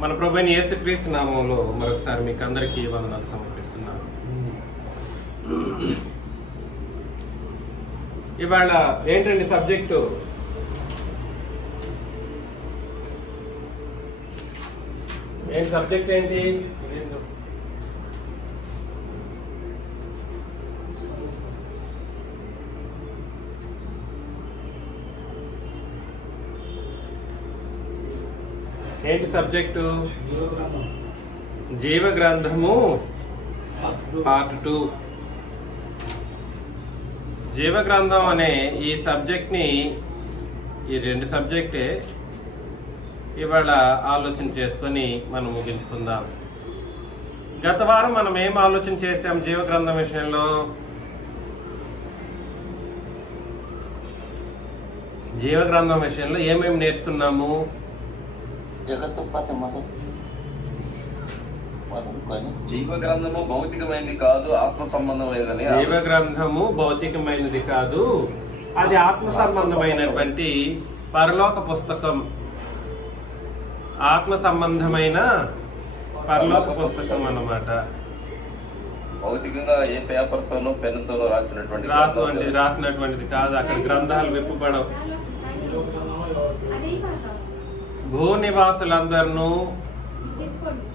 మన ప్రభువైన యేసుక్రీస్తు నామములో మరొకసారి మీకు అందరికీ వందనాలు సమర్పిస్తున్నాను. ఇవాళ ఏంటండి సబ్జెక్టు? ఏంటి సబ్జెక్ట్ ఏంటి? ఏంటి సబ్జెక్టు? జీవ గ్రంథము పార్ట్ 2. జీవ గ్రంథం అనే ఈ సబ్జెక్ట్ని, ఈ 2 సబ్జెక్టే ఇవాళ ఆలోచన చేసుకొని మనం ముగించుకుందాం. గత వారం మనం ఏం ఆలోచన చేసాం జీవ గ్రంథం విషయంలో? జీవ గ్రంథం విషయంలో ఏమేమి నేర్చుకున్నాము? జీవ గ్రంథము భౌతికమైనది కాదు, ఆత్మ సంబంధమైనది. జీవ గ్రంథము భౌతికమైనది కాదు, అది ఆత్మ సంబంధమైనటువంటి పరలోక పుస్తకం. ఆత్మ సంబంధమైన పరలోక పుస్తకం అన్నమాట. భౌతికంగా ఏ పేపర్ తోనో పెన్ తోనో రాసినటువంటిది కాదు. అక్కడ గ్రంథాలు విప్పబడవు. భూ నివాసులందరూ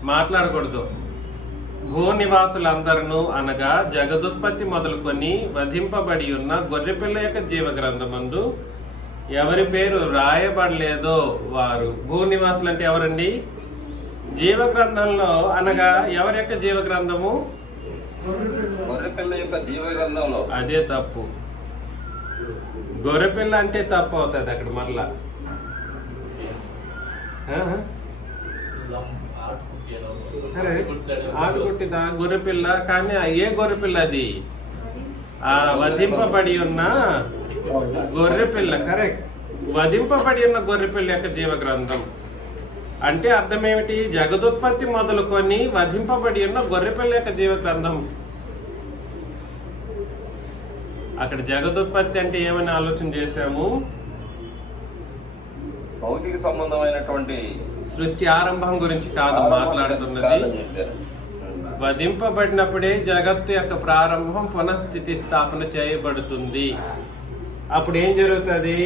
మాట్లాడకూడదు. భూ నివాసులందరూ అనగా జగదుత్పత్తి మొదలుకొని వధింపబడి ఉన్న గొర్రెపిల్ల యొక్క జీవ గ్రంథమందు ఎవరి పేరు రాయబడలేదో వారు. భూ నివాసులు అంటే ఎవరండి? జీవ గ్రంథంలో అనగా ఎవరి యొక్క జీవ గ్రంథము? గొర్రెపిల్ల యొక్క జీవ గ్రంథంలో. అదే తప్పు. గొర్రెపిల్ల అంటే తప్పు అవుతుంది అక్కడ మరలా. ఆడుగుట్టిదా గొర్రెపిల్ల? కానీ ఏ గొర్రెపిల్ల అది? వధింపబడి ఉన్న గొర్రెపిల్ల. కరెక్ట్. వధింపబడి ఉన్న గొర్రెపిల్ల యొక్క జీవ గ్రంథం అంటే అర్థం ఏమిటి? జగదుత్పత్తి మొదలుకొని వధింపబడి ఉన్న గొర్రెపిల్ల యొక్క జీవ గ్రంథం. అక్కడ జగదుత్పత్తి అంటే ఏమని ఆలోచన చేశాము? భౌతిక సంబంధమైనటువంటి సృష్టి ఆరంభం గురించి కాదు మాట్లాడుతున్నది. వధింపబడినప్పుడే జగత్తు యొక్క ప్రారంభం పునఃస్థితి స్థాపన చేయబడుతుంది. అప్పుడు ఏం జరుగుతుంది?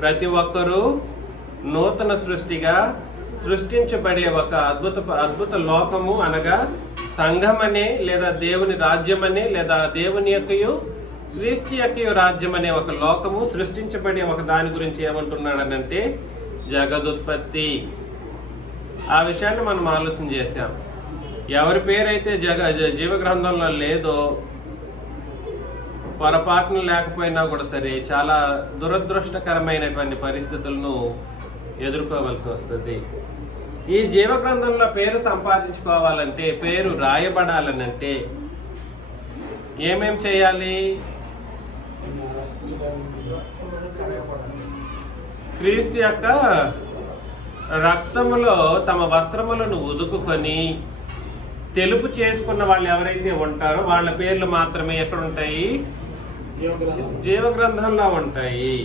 ప్రతి ఒక్కరూ నూతన సృష్టిగా సృష్టించబడే ఒక అద్భుత లోకము అనగా సంఘమనే, లేదా దేవుని రాజ్యమనే, లేదా దేవుని యొక్కయు క్రీస్తు యొక్క రాజ్యం అనే ఒక లోకము సృష్టించబడే ఒక దాని గురించి ఏమంటున్నాడనంటే జగదుత్పత్తి. ఆ విషయాన్ని మనం ఆలోచన చేశాం. ఎవరి పేరైతే జీవ గ్రంథంలో లేదో, పొరపాటును లేకపోయినా కూడా సరే, చాలా దురదృష్టకరమైనటువంటి పరిస్థితులను ఎదుర్కోవలసి వస్తుంది. ఈ జీవ గ్రంథంలో పేరు సంపాదించుకోవాలంటే, పేరు రాయబడాలనంటే ఏమేం చేయాలి? క్రీస్తు యొక్క రక్తములో తమ వస్త్రములను ఉదుకుకొని తెలుపు చేసుకున్న వాళ్ళు ఎవరైతే ఉంటారో వాళ్ళ పేర్లు మాత్రమే ఎక్కడ ఉంటాయి? జీవ గ్రంథంలో ఉంటాయి.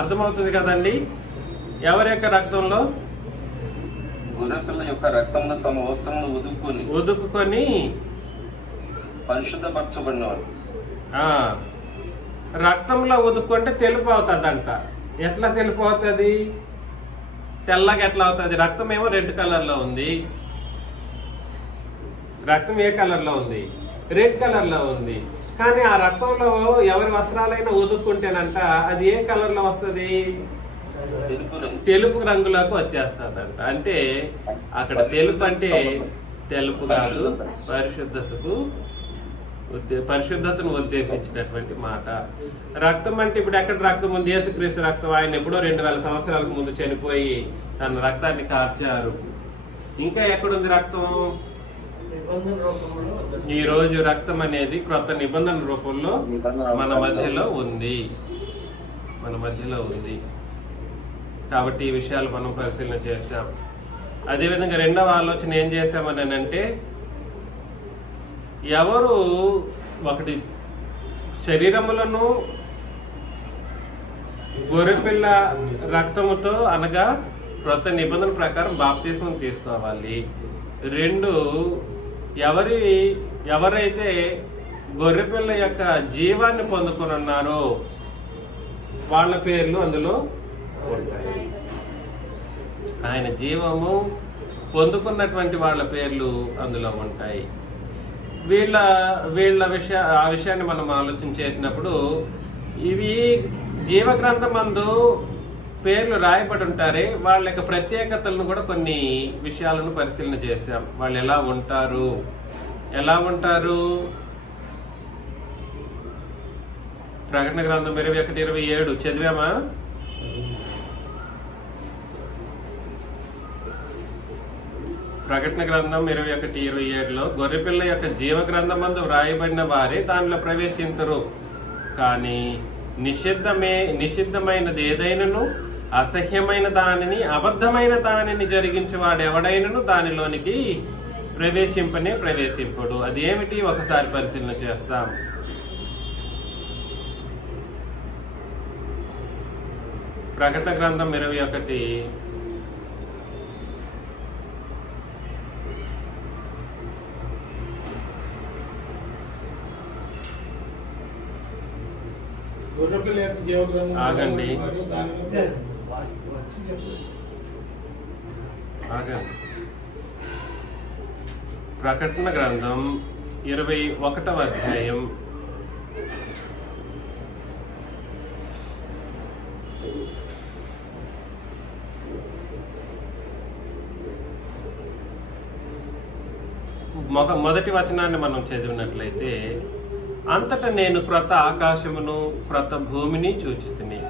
అర్థమవుతుంది కదండి? ఎవరి యొక్క రక్తంలో? గొర్రెపిల్ల యొక్క రక్తంలో తమ వస్త్రములను ఉదుకుకొని పరిశుద్ధపరచబడినవారు. రక్తంలో ఉదుక్కుంటే తెలుపు అవుతుందంట. ఎట్లా తెలుపు అవుతుంది? తెల్లగా ఎట్లా అవుతుంది? రక్తం ఏమో రెడ్ కలర్ లో ఉంది. రక్తం ఏ కలర్ లో ఉంది? రెడ్ కలర్ లో ఉంది. కానీ ఆ రక్తంలో ఎవరి వస్త్రాలైనా ఉదుక్కుంటేనంట అది ఏ కలర్ లో వస్తుంది? తెలుపు రంగులోకి వచ్చేస్తుందంట. అంటే అక్కడ తెలుపు అంటే తెలుపు కాదు, పరిశుద్ధతను ఉద్దేశించినటువంటి మాట. రక్తం అంటే ఇప్పుడు ఎక్కడ రక్తం ఉంది? యేసుక్రీస్తు రక్తం. ఆయన ఎప్పుడో 2000 సంవత్సరాలకు ముందు చనిపోయి తన రక్తాన్ని కార్చారు. ఇంకా ఎక్కడుంది రక్తం? ఈ రోజు రక్తం అనేది క్రొత్త నిబంధన రూపంలో మన మధ్యలో ఉంది. కాబట్టి ఈ విషయాలు మనం పరిశీలన చేశాం. అదేవిధంగా రెండవ ఆలోచన ఏం చేశామని అంటే, ఎవరు ఒకటి శరీరములను గొర్రెపిల్ల రక్తముతో అనగా క్రొత్త నిబంధన ప్రకారం బాప్తిస్మం తీసుకోవాలి. 2, ఎవరైతే గొర్రెపిల్ల యొక్క జీవాన్ని పొందుకొని ఉన్నారో వాళ్ళ పేర్లు అందులో ఉంటాయి. ఆయన జీవము పొందుకున్నటువంటి వాళ్ళ పేర్లు అందులో ఉంటాయి. వీళ్ళ విషయాన్ని మనం ఆలోచన చేసినప్పుడు ఇవి జీవ గ్రంథమందు పేర్లు రాయబడి ఉంటారే వాళ్ళ యొక్క ప్రత్యేకతలను కూడా కొన్ని విషయాలను పరిశీలన చేశాం. వాళ్ళు ఎలా ఉంటారు. ప్రకటన గ్రంథం 21:27 చదివామా? ప్రకటన గ్రంథం 21:27లో గొర్రెపిల్ల యొక్క జీవ గ్రంథమందు వ్రాయబడిన వారే దానిలో ప్రవేశించరు, కానీ నిషిద్ధమైనది ఏదైనను అసహ్యమైన దానిని అబద్ధమైన దానిని జరిగించే వాడు ఎవడైనను దానిలోనికి ప్రవేశింపడు. అది ఏమిటి ఒకసారి పరిశీలన చేస్తాం. ప్రకటన గ్రంథం 21 ఆగండి. ప్రకటన గ్రంథం 21వ అధ్యాయం 1వ వచనాన్ని మనం చదివినట్లయితే, అంతటా నేను క్రొత్త ఆకాశమును క్రొత్త భూమిని చూచితిని.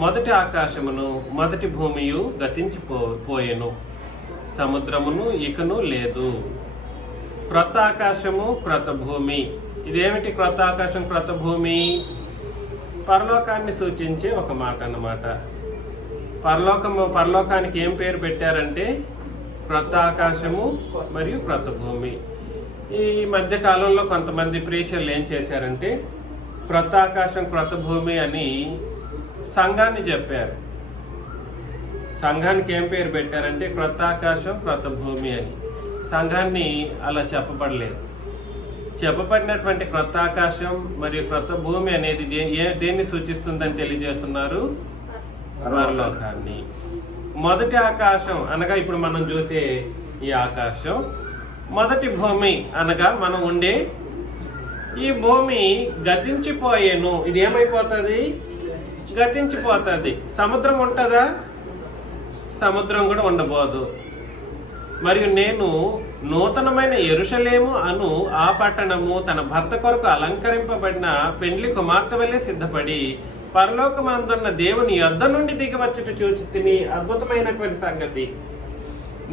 మొదటి ఆకాశమును మొదటి భూమియు గతించిపోయెను, సముద్రమును ఇకను లేదు. క్రొత్త ఆకాశము క్రొత్త భూమి. ఇదేమిటి క్రొత్త ఆకాశం క్రొత్త భూమి? పరలోకాన్ని సూచించే ఒక మాట అన్నమాట. పరలోకానికి ఏం పేరు పెట్టారంటే క్రొత్త ఆకాశము మరియు క్రొత్త భూమి. ఈ మధ్య కాలంలో కొంతమంది ప్రీచర్లు ఏం చేశారంటే క్రొత్త ఆకాశం క్రొత్త భూమి అని సంఘాన్ని చెప్పారు. సంఘానికి ఏం పేరు పెట్టారంటే క్రొత్త ఆకాశం క్రొత్త భూమి అని. సంఘాన్ని అలా చెప్పబడలేదు. చెప్పబడినటువంటి క్రొత్త ఆకాశం మరియు క్రొత్త భూమి అనేది దేన్ని సూచిస్తుందని తెలియజేస్తున్నారు? పరలోకాన్ని. మొదటి ఆకాశం అనగా ఇప్పుడు మనం చూసే ఈ ఆకాశం, మొదటి భూమి అనగా మనం ఉండే ఈ భూమి గతించిపోయేను. ఇది ఏమైపోతుంది? గతించిపోతుంది. సముద్రం ఉంటుందా? సముద్రం కూడా ఉండబోదు. మరియు నేను నూతనమైన యెరూషలేము అను ఆ పట్టణము తన భర్త కొరకు అలంకరింపబడిన పెండ్లి కుమార్తె వలె సిద్ధపడి పరలోకమందున్న దేవుని యొద్ద నుండి దిగవచ్చుట చూచితిని. అద్భుతమైనటువంటి సంగతి.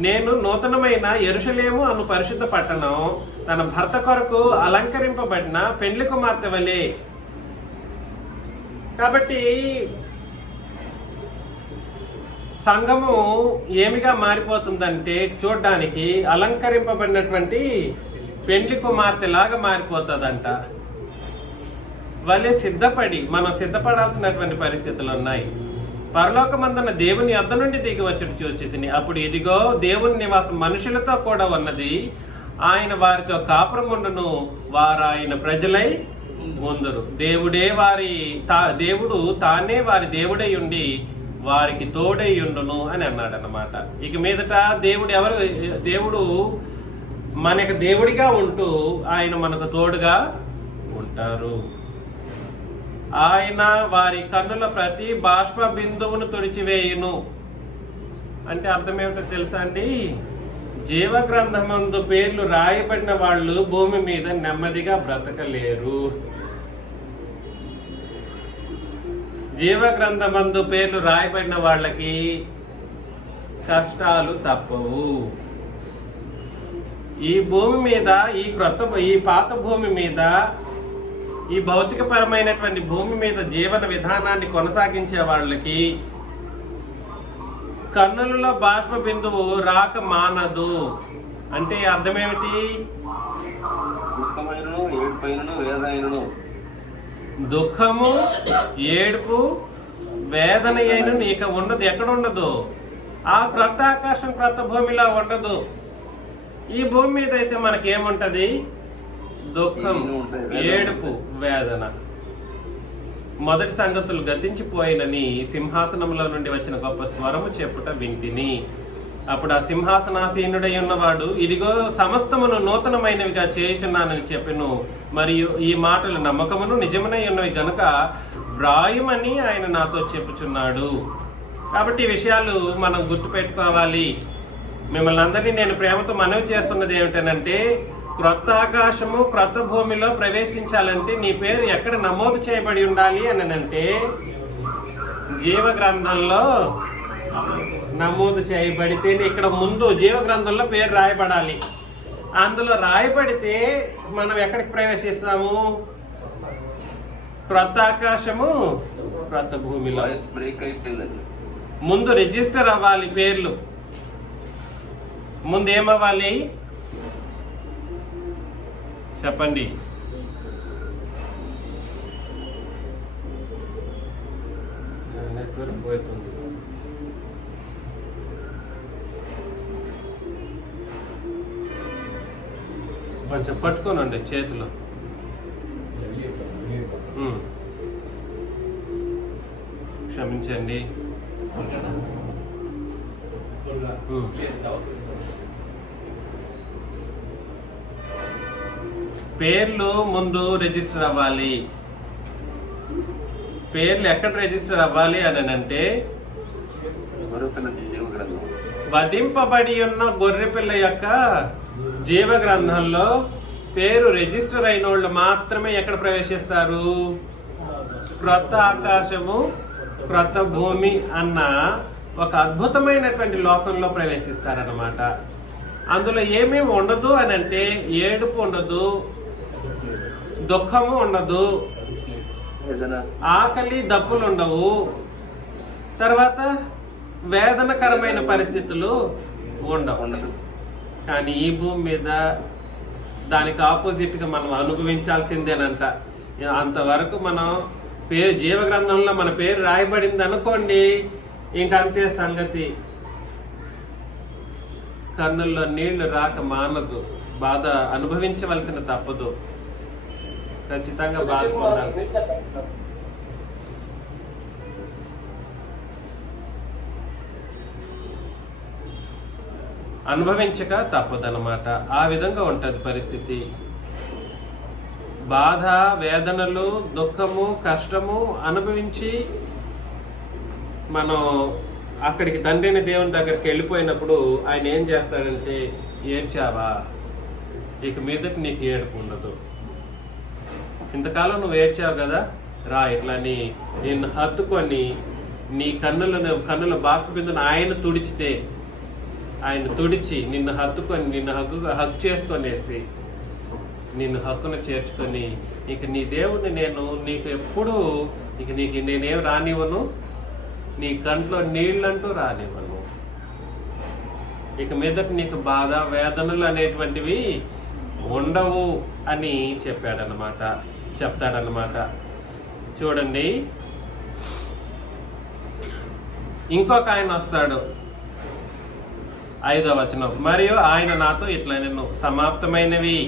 నేను నూతనమైన యెరూషలేము అను పరిశుద్ధ పట్టణం తన భర్త కొరకు అలంకరింపబడిన పెండ్లి కుమార్తె వలె. కాబట్టి సంఘము ఏమిగా మారిపోతుందంటే చూడ్డానికి అలంకరింపబడినటువంటి పెండ్లి కుమార్తె లాగా మారిపోతుందంట. వలె సిద్ధపడి మనం సిద్ధపడాల్సినటువంటి పరిస్థితులు ఉన్నాయి. పరలోకమందున్న దేవుని యొద్ద నుండి దిగి వచ్చుట చూచితిని. అప్పుడు ఇదిగో దేవుని నివాసం మనుషులతో కూడా ఉన్నది. ఆయన వారితో కాపురముండును, వారు ఆయన ప్రజలై ముందురు. దేవుడు తానే వారి దేవుడై ఉండి వారికి తోడై ఉండును అని అన్నాడు అన్నమాట. ఇక మీదట దేవుడు మనకు దేవుడిగా ఉంటూ ఆయన మనకు తోడుగా ఉంటారు. ఆయన వారి కన్నుల ప్రతి బాష్ప బిందువును తుడిచివేయును. అంటే అర్థం ఏమిటో తెలుసా అండి? జీవ గ్రంథమందు పేర్లు రాయబడిన వాళ్ళు భూమి మీద నెమ్మదిగా బ్రతకలేరు. జీవ గ్రంథమందు పేర్లు రాయబడిన వాళ్ళకి కష్టాలు తప్పవు. ఈ భూమి మీద ఈ పాత భూమి మీద, ఈ భౌతికపరమైనటువంటి భూమి మీద జీవన విధానాన్ని కొనసాగించే వాళ్ళకి కన్నులలో బాష్ప బిందువు రాక మానదు. అంటే అర్థమేమిటి? దుఃఖము, ఏడుపు, వేదన అయిన ఇక ఉన్నది ఎక్కడ ఉండదు? ఆ క్రొత్త ఆకాశం క్రొత్త భూమిలా ఉండదు. ఈ భూమి మీద అయితే మనకేముంటది? దుఃఖం, ఏడుపు, వేదన. మొదటి సంగతులు గతించిపోయినని సింహాసనంలో నుండి వచ్చిన గొప్ప స్వరము చెప్పుట వింటిని. అప్పుడు ఆ సింహాసనాసీనుడై ఉన్నవాడు, ఇదిగో సమస్తమును నూతనమైనవిగా చేయుచున్నానని చెప్పెను. మరియు ఈ మాటలు నమ్మకమును నిజమునై ఉన్నవి గనుక వ్రాయుమని ఆయన నాతో చెప్పుచున్నాడు. కాబట్టి ఈ విషయాలు మనం గుర్తుపెట్టుకోవాలి. మిమ్మల్ని అందరినీ నేను ప్రేమతో మనవి చేస్తున్నది ఏమిటనంటే, క్రొత్త ఆకాశము క్రొత్త భూమిలో ప్రవేశించాలంటే నీ పేరు ఎక్కడ నమోదు చేయబడి ఉండాలి అని అంటే జీవ గ్రంథంలో నమోదు చేయబడితే, ఇక్కడ ముందు జీవ గ్రంథంలో పేరు రాయబడాలి. అందులో రాయబడితే మనం ఎక్కడికి ప్రవేశిస్తాము? క్రొత్త ఆకాశము క్రొత్త భూమిలో. బ్రేక్ అయిపోయిందండి. ముందు రిజిస్టర్ అవ్వాలి పేర్లు. ముందు ఏమవ్వాలి చెప్పండి? నెట్వర్క్ పోతుంది. కొంచెం పట్టుకోనండి చేతిలో. క్షమించండి. పేర్లు ముందు రిజిస్టర్ అవ్వాలి. పేర్లు ఎక్కడ రిజిస్టర్ అవ్వాలి అని అంటే, వధింపబడి ఉన్న గొర్రెపిల్ల యొక్క జీవ గ్రంథంలో పేరు రిజిస్టర్ అయిన వాళ్ళు మాత్రమే ఎక్కడ ప్రవేశిస్తారు? క్రొత్త ఆకాశము క్రొత్త భూమి అన్న ఒక అద్భుతమైనటువంటి లోకంలో ప్రవేశిస్తారన్నమాట. అందులో ఏమేమి ఉండదు అని అంటే, ఏడుపు ఉండదు, దుఃఖము ఉండదు, ఆకలి దప్పులు ఉండవు, తర్వాత వేదనకరమైన పరిస్థితులు ఉండవు. కానీ ఈ భూమి మీద దానికి ఆపోజిట్ గా మనం అనుభవించాల్సిందేనంట. అంతవరకు మనం పేరు జీవ గ్రంథంలో మన పేరు రాయబడింది అనుకోండి, ఇంకంతే సంగతి. కన్నుల్లో నీళ్లు రాక మానదు, బాధ అనుభవించవలసిన తప్పదు, ఖచ్చితంగా బాధపడాలి. అనుభవించక తప్పదన్నమాట. ఆ విధంగా ఉంటది పరిస్థితి. బాధ, వేదనలు, దుఃఖము, కష్టము అనుభవించి మనం అక్కడికి తండ్రిని దేవుని దగ్గరికి వెళ్ళిపోయినప్పుడు ఆయన ఏం చేస్తాడంటే, ఏడ్చావా, ఇక మీదట నీకు ఏడుపు ఉండదు. ఇంతకాలం నువ్వు ఏడ్చావు కదా, రా ఇట్లా నిన్ను హత్తుకొని నీ కన్నుల బాష్ప బిందును ఆయన తుడిచితే, ఆయన తుడిచి నిన్ను హత్తుకొని నిన్ను హక్కు చేసుకొనేసి నిన్ను హక్కును చేర్చుకొని, ఇక నీ దేవుడిని నేను నీకు ఎప్పుడు నీకు నేనేం రానివ్వను, నీ కంట్లో నీళ్ళంటూ రానివ్వను, ఇక మీదట నీకు బాధ వేదనలు అనేటువంటివి ఉండవు అని చెప్తాడనమాట. చూడండి, ఇంకొక ఆయన వస్తాడు, 5వ వచనం. మరియు ఆయన నాతో ఇట్లా, నేను సమాప్తమైనవి,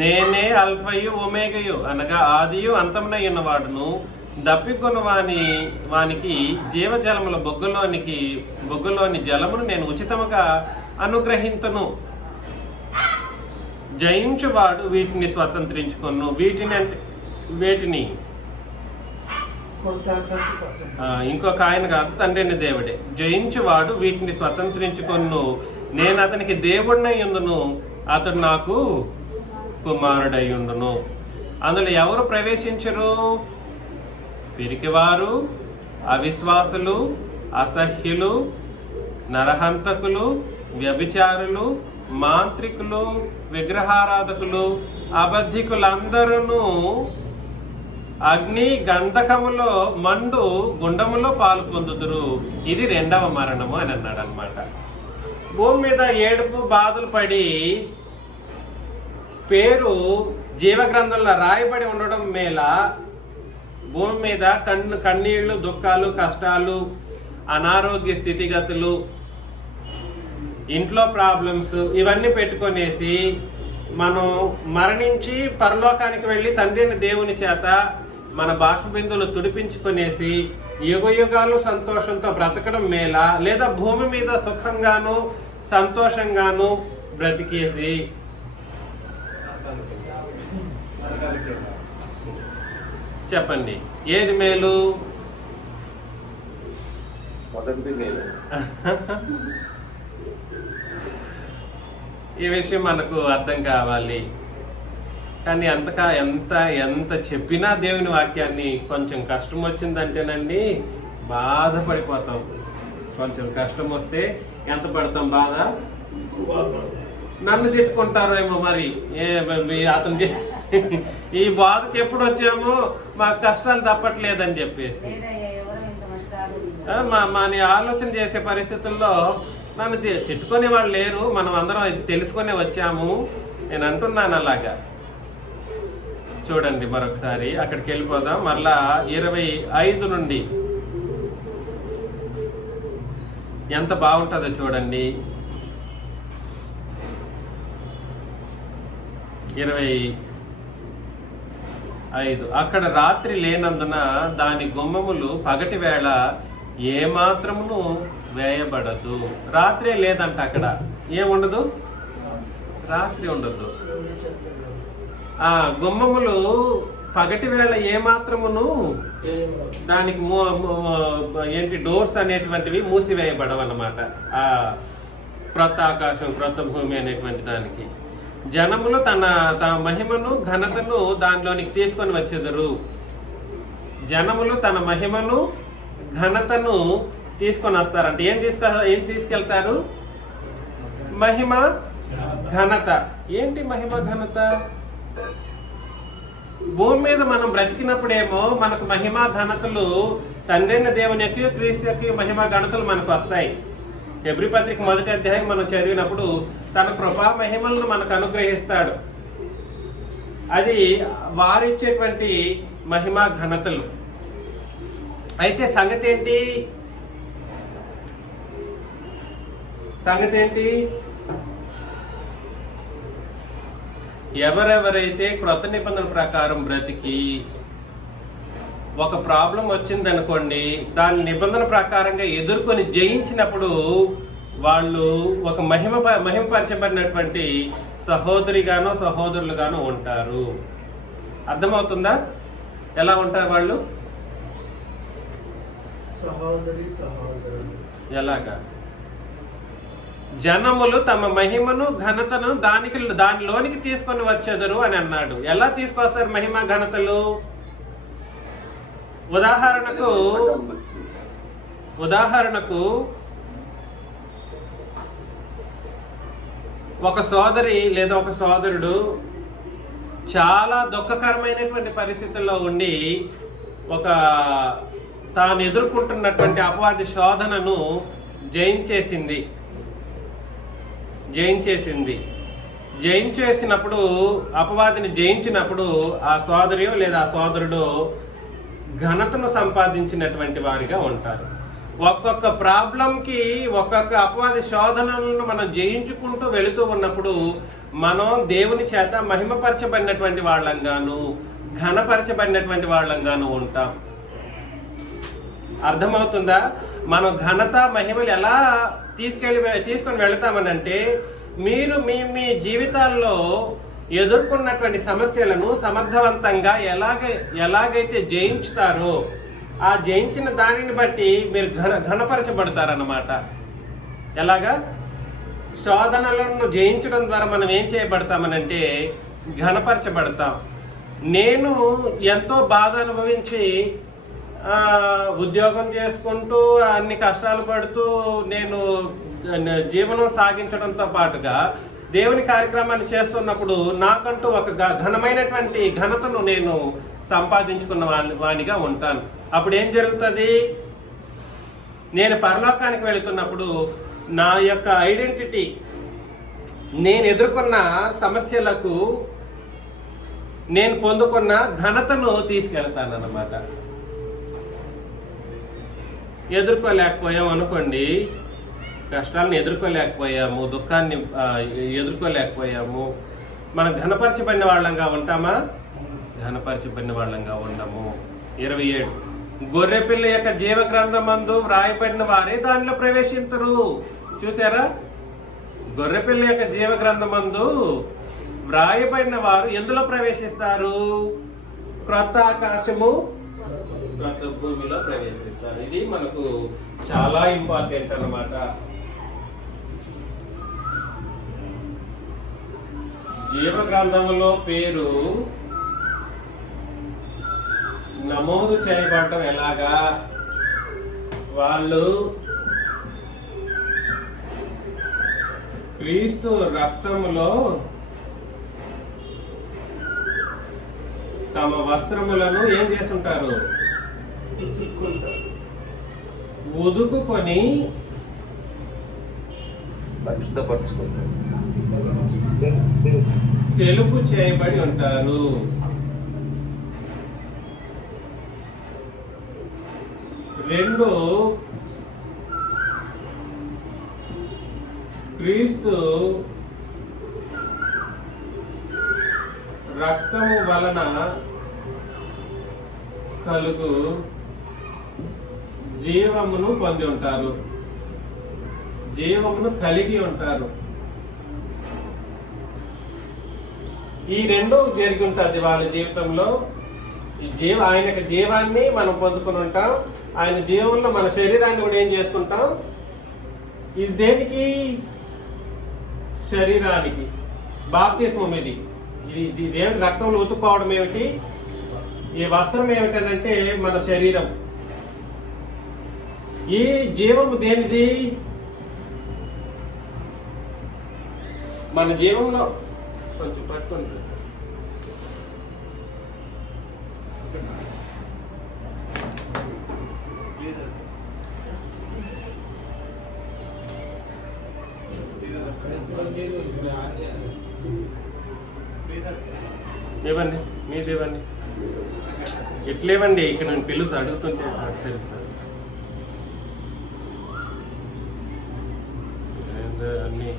నేనే అల్ఫయు ఒమేగయు, అనగా ఆదియు అంతమునై ఉన్నవాడును. దప్పికొన్న వానికి జీవజలముల బొగ్గలోని జలమును నేను ఉచితముగా అనుగ్రహింతును. జయించువాడు వీటిని స్వతంత్రించుకొను. వేటిని ఇంకొక ఆయన కాదు, తండ్రిని దేవుడే. జయించువాడు వీటిని స్వతంత్రించుకొను. నేను అతనికి దేవుడినై ఉండును, అతడు నాకు కుమారుడై ఉండును. అందులో ఎవరు ప్రవేశించరు? పిరికివారు, అవిశ్వాసులు, అసహ్యులు, నరహంతకులు, వ్యభిచారులు, మాంత్రికులు, విగ్రహారాధకులు, అబద్ధికులందరూ అగ్ని గంధకములో మండు గుండములో పాలు పొందుదురు. ఇది 2వ మరణము అని అన్నాడు అనమాట. భూమి మీద ఏడుపు బాధలు పడి పేరు జీవగ్రంథంలో రాయబడి ఉండడం మేల, భూమి మీద కన్నీళ్లు, దుఃఖాలు, కష్టాలు అనారోగ్య స్థితిగతులు, ఇంట్లో ప్రాబ్లమ్స్ ఇవన్నీ పెట్టుకొనేసి మనం మరణించి పరలోకానికి వెళ్ళి తండ్రి అయిన దేవుని చేత మన బాష్పబిందులు తుడిపించుకొనేసి యుగ యుగాలు సంతోషంతో బ్రతకడం మేలా, లేదా భూమి మీద సుఖంగాను సంతోషంగాను బ్రతికేసి చెప్పండి ఏది మేలు? మొదటిది మేలు. ఈ విషయం మనకు అర్థం కావాలి. కానీ ఎంత చెప్పినా దేవుని వాక్యాన్ని కొంచెం కష్టం వచ్చిందంటేనండి బాధపడిపోతాం. కొంచెం కష్టం వస్తే ఎంత పడతాం బాధ? నన్ను తిట్టుకుంటారేమో మరి అతను ఈ బాధకి ఎప్పుడు వచ్చామో మాకు కష్టాలు తప్పట్లేదని చెప్పేసి మన ఆలోచన చేసే పరిస్థితుల్లో నన్ను తిట్టుకునే వాళ్ళు లేరు. మనం అందరం ఇది తెలుసుకునే వచ్చాము. నేను అంటున్నాను అలాగా. చూడండి మరొకసారి అక్కడికి వెళ్ళిపోదాం. మళ్ళా 25 నుండి ఎంత బాగుంటుందో చూడండి. 25 అక్కడ రాత్రి లేనందున దాని గుమ్మములు పగటి వేళ ఏమాత్రమును వేయబడదు. రాత్రే లేదంట. అక్కడ ఏముండదు, రాత్రి ఉండదు. ఆ గుమ్మములు పగటి వేళ ఏమాత్రమును దానికి ఏంటి డోర్స్ అనేటువంటివి మూసివేయబడవన్నమాట. ఆ క్రొత్త ఆకాశం క్రొత్త భూమి అనేటువంటి దానికి జనములు తన మహిమను ఘనతను దానిలోనికి తీసుకొని వచ్చేదరు. జనములు తన మహిమను ఘనతను తీసుకొని వస్తారంట. ఏం తీసుకెళ్తారు? మహిమ ఘనత. ఏంటి మహిమ ఘనత? భూమి మీద మనం బ్రతికినప్పుడేమో మనకు మహిమ ఘనతలు తండ్రైన దేవుని యొక్క క్రీస్తు యొక్క మహిమ ఘనతలు మనకు వస్తాయి. హెబ్రీ పత్రిక 1వ అధ్యాయం మనం చదివినప్పుడు తన కృపా మహిమలను మనకు అనుగ్రహిస్తాడు. అది వారిచ్చేటువంటి మహిమ ఘనతలు. అయితే సంగతి ఏంటి? ఎవరెవరైతే క్రొత్త నిబంధన ప్రకారం బ్రతికి ఒక ప్రాబ్లం వచ్చిందనుకోండి, దాని నిబంధన ప్రకారంగా ఎదుర్కొని జయించినప్పుడు వాళ్ళు ఒక మహిమపరచబడినటువంటి సహోదరిగానో సహోదరులుగానో ఉంటారు. అర్థమవుతుందా? ఎలా ఉంటారు వాళ్ళు? ఎలాగా? జనములు తమ మహిమను ఘనతను దానిలోనికి తీసుకొని వచ్చేదరు అని అన్నాడు. ఎలా తీసుకొస్తారు మహిమ ఘనతలు? ఉదాహరణకు ఒక సోదరి లేదా ఒక సోదరుడు చాలా దుఃఖకరమైనటువంటి పరిస్థితుల్లో ఉండి తాను ఎదుర్కొంటున్నటువంటి అపవాది శోధనను జయించేసినప్పుడు అపవాదిని జయించినప్పుడు ఆ సోదరియో లేదా ఆ సోదరుడు ఘనతను సంపాదించినటువంటి వారిగా ఉంటారు. ఒక్కొక్క ప్రాబ్లంకి ఒక్కొక్క అపవాది శోధనలను మనం జయించుకుంటూ వెళుతూ ఉన్నప్పుడు మనం దేవుని చేత మహిమపరచబడినటువంటి వాళ్ళంగాను ఘనపరచబడినటువంటి వాళ్ళంగాను ఉంటాం. అర్థమవుతుందా? మనం ఘనత మహిమలు ఎలా తీసుకొని వెళతామనంటే, మీరు మీ జీవితాల్లో ఎదుర్కొన్నటువంటి సమస్యలను సమర్థవంతంగా ఎలాగైతే జయించుతారో ఆ జయించిన దానిని బట్టి మీరు ఘనపరచబడతారన్నమాట. ఎలాగా? శోధనలను జయించడం ద్వారా మనం ఏం చేయబడతామనంటే ఘనపరచబడతాం. నేను ఎంతో బాధ అనుభవించి ఉద్యోగం చేసుకుంటూ అన్ని కష్టాలు పడుతూ నేను జీవనం సాగించడంతో పాటుగా దేవుని కార్యక్రమాన్ని చేస్తున్నప్పుడు నాకంటూ ఒక ఘనమైనటువంటి ఘనతను నేను సంపాదించుకున్న వానిగా ఉంటాను. అప్పుడు ఏం జరుగుతుంది? నేను పరలోకానికి వెళుతున్నప్పుడు నా యొక్క ఐడెంటిటీ, నేను ఎదుర్కొన్న సమస్యలకు నేను పొందుకున్న ఘనతను తీసుకెళ్తాను అన్నమాట. ఎదుర్కోలేకపోయాం అనుకోండి, కష్టాలను ఎదుర్కోలేకపోయాము, దుఃఖాన్ని ఎదుర్కోలేకపోయాము, మనం ఘనపరచబడిన వాళ్ళంగా ఉంటామా? ఘనపరచబడిన వాళ్ళంగా ఉండము. 27 గొర్రెపిల్ల యొక్క జీవ గ్రంథమందు వ్రాయబడిన వారే దానిలో ప్రవేశించరు. చూసారా? గొర్రెపిల్ల యొక్క జీవ గ్రంథమందు వ్రాయబడిన వారు ఎందులో ప్రవేశిస్తారు? క్రొత్త ఆకాశము క్రొత్త భూమిలో ప్రవేశిస్తారు. ఇది మనకు చాలా ఇంపార్టెంట్ అన్నమాట. జీవ గ్రంథంలో పేరు నమోదు చేయబడటం ఎలాగా? వాళ్ళు క్రీస్తు రక్తములో తమ వస్త్రములను ఏం చేస్తుంటారు? ఉదుకుకొని పరిశుద్ధపరచుకుంటారు, తెలుపు చేయబడి ఉంటారు. రెండు, క్రీస్తు రక్తము వలన కలుగు జీవమును పొంది ఉంటారు, జీవమును కలిగి ఉంటారు. ఈ రెండు జరిగి ఉంటుంది వాళ్ళ జీవితంలో. ఆయన యొక్క జీవాన్ని మనం పొందుకుని ఉంటాం, ఆయన జీవంలో మన శరీరాన్ని కూడా ఏం చేసుకుంటాం? ఇది దేనికి? శరీరానికి. బాప్తిస్మం ఇది. ఇది దేవుని రక్తంలో ఉతుక్కోవడం ఏమిటి? ఈ వస్త్రం ఏమిటంటే మన శరీరం. ఈ జీవము దేనిది? మన జీవంలో కొంచెం పట్టుకుంటుంది. ఇవ్వండి, మీది ఇవ్వండి. ఎట్లేవండి? ఇక్కడ నేను పిలుసు అడుగుతుంటే తెలుస్తాను. అన్నీ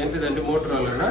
ఏంటిదండి? మోటరోలానా?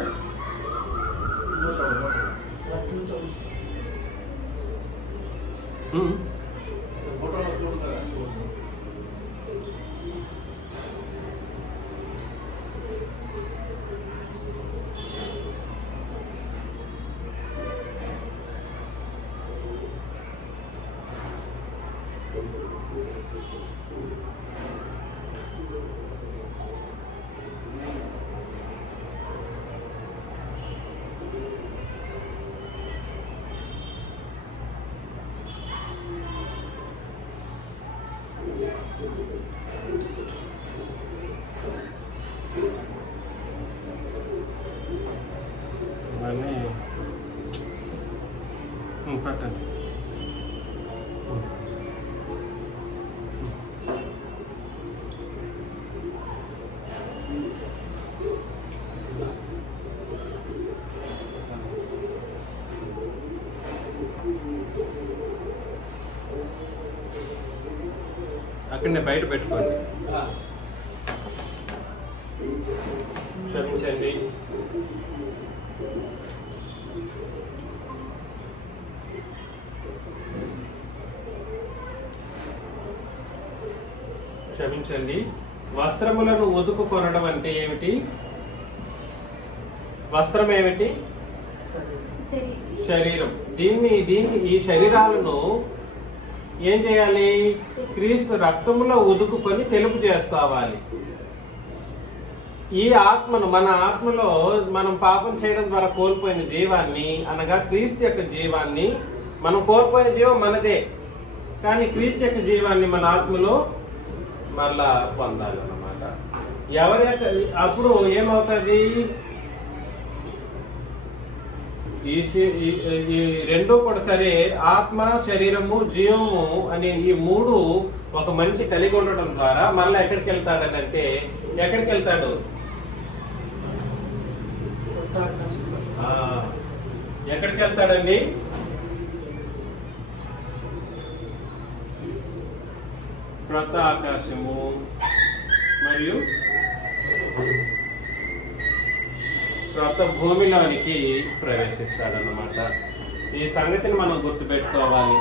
పట్టండి. అక్కడనే బయట పెట్టుకోండి. క్షమించండి. క్షమించండి. వస్త్రములను ఒదుకు కొనడం అంటే ఏమిటి? వస్త్రం ఏమిటి? శరీరం. దీన్ని ఈ శరీరాలను ఏం చేయాలి? క్రీస్తు రక్తములో ఉదుకుకొని తెలుపు చేసుకోవాలి. ఈ ఆత్మను, మన ఆత్మలో మనం పాపం చేయడం ద్వారా కోల్పోయిన జీవాన్ని, అనగా క్రీస్తు యొక్క జీవాన్ని, మనం కోల్పోయిన జీవం మనదే, కానీ క్రీస్తు యొక్క జీవాన్ని మన ఆత్మలో మళ్ళా పొందాలన్నమాట. అప్పుడు ఏమవుతుంది? ఈ రెండు కూడా సరే, ఆత్మ, శరీరము, జీవము అనే ఈ మూడు ఒక మనిషి కలిగి ఉండటం ద్వారా మళ్ళీ ఎక్కడికి వెళ్తాడని అంటే, ఎక్కడికి వెళ్తాడు? ఎక్కడికి వెళ్తాడండి? క్రొత్త ఆకాశము మరియు క్రొత్త భూమిలోనికి ప్రవేశిస్తాడన్నమాట. ఈ సంగతిని మనం గుర్తుపెట్టుకోవాలి.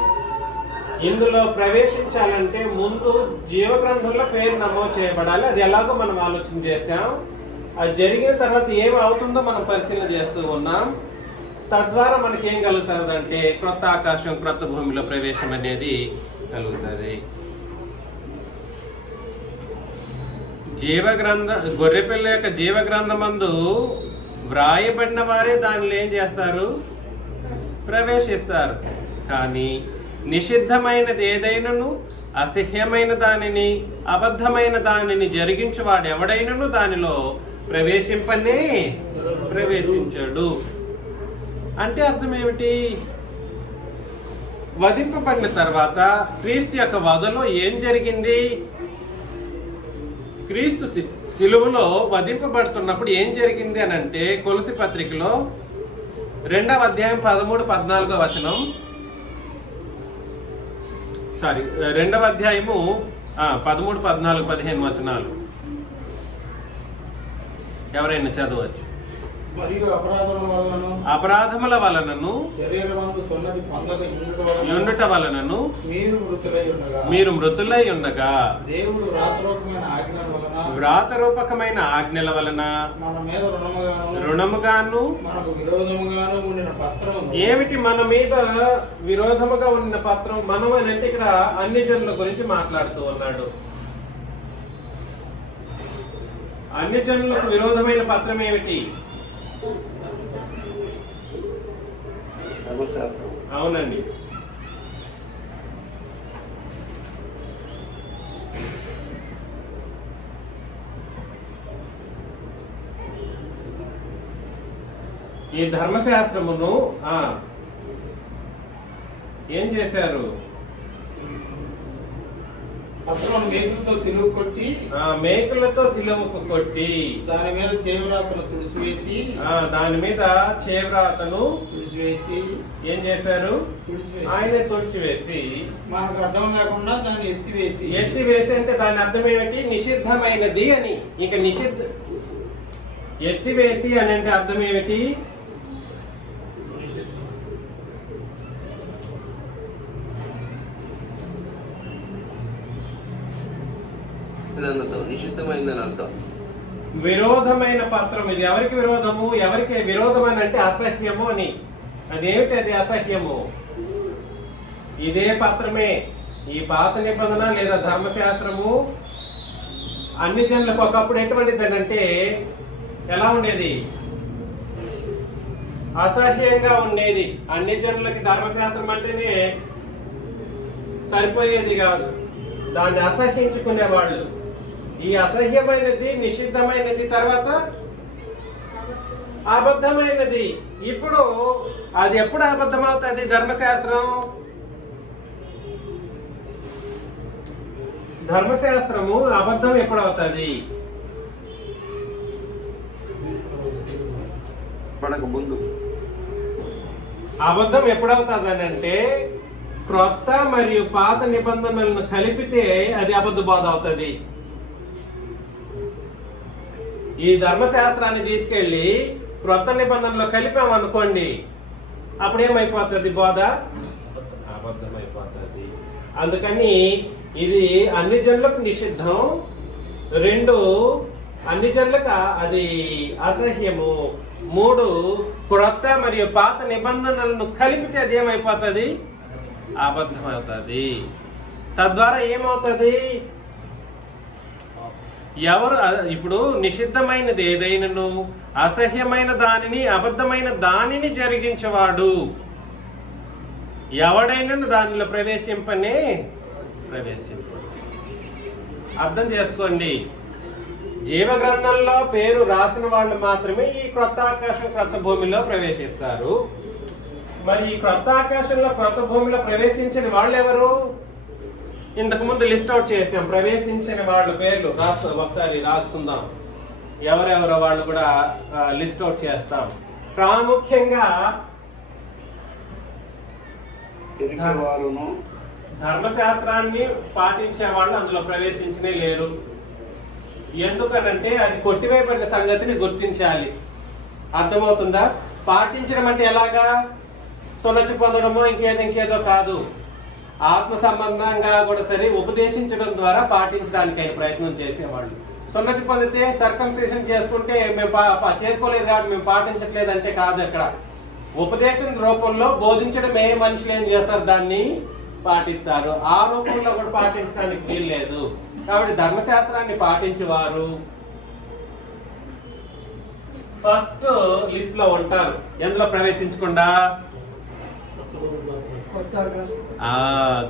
ఇందులో ప్రవేశించాలంటే ముందు జీవగ్రంథంలో పేరు నమోదు చేయబడాలి. అది ఎలాగో మనం ఆలోచన చేశాం. అది జరిగిన తర్వాత ఏమి అవుతుందో మనం పరిశీలన చేస్తూ ఉన్నాం. తద్వారా మనకి ఏం కలుగుతుంది అంటే క్రొత్త ఆకాశం, క్రొత్త భూమిలో ప్రవేశం అనేది కలుగుతుంది. గొర్రెపిల్ల యొక్క జీవగ్రంథమందు వ్రాయబడిన వారే దానిలో ఏం చేస్తారు? ప్రవేశిస్తారు. కానీ నిషిద్ధమైనది ఏదైనను, అసహ్యమైన దానిని, అబద్ధమైన దానిని జరిగించువాడు ఎవడైనను దానిలో ప్రవేశించాడు. అంటే అర్థం ఏమిటి? వధింపబడిన తర్వాత క్రీస్తు యొక్క వధలో ఏం జరిగింది? క్రీస్తు శిలువలో వధింపబడుతున్నప్పుడు ఏం జరిగింది అని అంటే, కొలసి పత్రికలో 2వ అధ్యాయం 13-14 వచనం, 2వ అధ్యాయము 13, 14, 15 వచనాలు ఎవరైనా చదవచ్చు. మరియు అపరాధముల వలనను శరీరమందు సున్నతి పొందక ఉండుట వలనను మీరు మృతులై ఉండగా దేవుడు వ్రాతరూపకమైన ఆజ్ఞల వలన మన మీద రుణముగాను మనకు విరోధముగాను ఉండిన పత్రం. ఏమిటి మన మీద విరోధముగా ఉన్న పత్రం? మనం అని అంటే ఇక్కడ అన్ని జనుల గురించి మాట్లాడుతూ ఉన్నాడు. అన్ని జనులకు విరోధమైన పత్రం ఏమిటి? అవునండి. ఈ ధర్మశాస్త్రమును ఏం చేశారు? పత్రం మేకులతో సిలువ కొట్టి, మేకులతో సిలువకు కొట్టి దాని మీద చేవ్రాతను తుడిసివేసి, ఏం చేశారు? ఆయన తుడిచివేసి మనకు అర్థం లేకుండా దాన్ని ఎత్తివేసి అంటే దాని అర్థం ఏమిటి? నిషిద్ధమైనది అని. ఇక ఎత్తివేసి అని అంటే అర్థం ఏమిటి? నిషిద్ధమైందని అర్థం. విరోధమైన పత్రం ఇది. ఎవరికి విరోధము? ఎవరికి విరోధం అని అంటే అసహ్యము అని. అదేమిటి? అది అసహ్యము. ఇదే పత్రమే. ఈ పాత నిబంధన లేదా ధర్మశాస్త్రము అన్ని జనులకు ఒకప్పుడు ఎటువంటిది అంటే ఎలా ఉండేది? అసహ్యంగా ఉండేది. అన్ని జనులకి ధర్మశాస్త్రం అంటేనే సరిపోయేది కాదు. దాన్ని అసహ్యించుకునేవాళ్ళు. ఈ అసహ్యమైనది, నిషిద్ధమైనది, తర్వాత అబద్ధమైనది. ఇప్పుడు అది ఎప్పుడు అబద్ధమవుతుంది? ధర్మశాస్త్రము అబద్ధం ఎప్పుడు అవుతుంది? ముందు. అబద్ధం ఎప్పుడవుతుంది అని అంటే క్రొత్త మరియు పాత నిబంధనలను కలిపితే అది అబద్ధ బోధ అవుతుంది. ఈ ధర్మశాస్త్రాన్ని తీసుకెళ్లి క్రొత్త నిబంధనలో కలిపామనుకోండి, అప్పుడేమైపోతుంది? బోధ అబద్ధమైపోతుంది. అందుకని ఇది అన్ని జనులకు నిషిద్ధం. 2 అన్ని జనులకు అది అసహ్యము. 3 క్రొత్త మరియు పాత నిబంధనలను కలిపితే అది ఏమైపోతుంది? అబద్ధం అవుతుంది. తద్వారా ఏమవుతుంది? ఎవరు ఇప్పుడు నిషిద్ధమైనది ఏదైనను, అసహ్యమైన దానిని, అబద్ధమైన దానిని జరిగించేవాడు ఎవడైనా దానిలో ప్రవేశింపడు. అర్థం చేసుకోండి. జీవ గ్రంథంలో పేరు రాసిన వాళ్ళు మాత్రమే ఈ క్రొత్త ఆకాశం క్రొత్త భూమిలో ప్రవేశిస్తారు. మరి ఈ క్రొత్త ఆకాశంలో క్రొత్త భూమిలో ప్రవేశించిన వాళ్ళు ఎవరు? ఇంతకు ముందు లిస్ట్ అవుట్ చేసాం. ప్రవేశించిన వాళ్ళ పేర్లు ఒకసారి రాసుకుందాం. ఎవరెవరో వాళ్ళు కూడా లిస్ట్ అవుట్ చేస్తాం. ప్రాముఖ్యంగా ధర్మశాస్త్రాన్ని పాటించే వాళ్ళు అందులో ప్రవేశించనే లేరు. ఎందుకనంటే అది కొట్టివేయబడిన సంగతిని గుర్తించాలి. అర్థమవుతుందా? పాటించడం అంటే ఎలాగా? సున్నతి పొందడమో ఇంకేదో కాదు. ఆత్మ సంబంధంగా కూడా సరే ఉపదేశించడం ద్వారా పాటించడానికి ప్రయత్నం చేసేవాళ్ళు. సున్నతి పొందితే సర్కంసిషన్ చేసుకుంటే మేము చేసుకోలేదు కాబట్టి మేము పాటించట్లేదు అంటే కాదు. అక్కడ ఉపదేశం రూపంలో బోధించడం ఏ మనుషులు ఏం చేస్తారు, దాన్ని పాటిస్తారు. ఆ రూపంలో కూడా పాటించడానికి వీలు లేదు. కాబట్టి ధర్మశాస్త్రాన్ని పాటించేవారు ఫస్ట్ లిస్ట్ లో ఉంటారు. ఎందులో ప్రవేశించకుండా?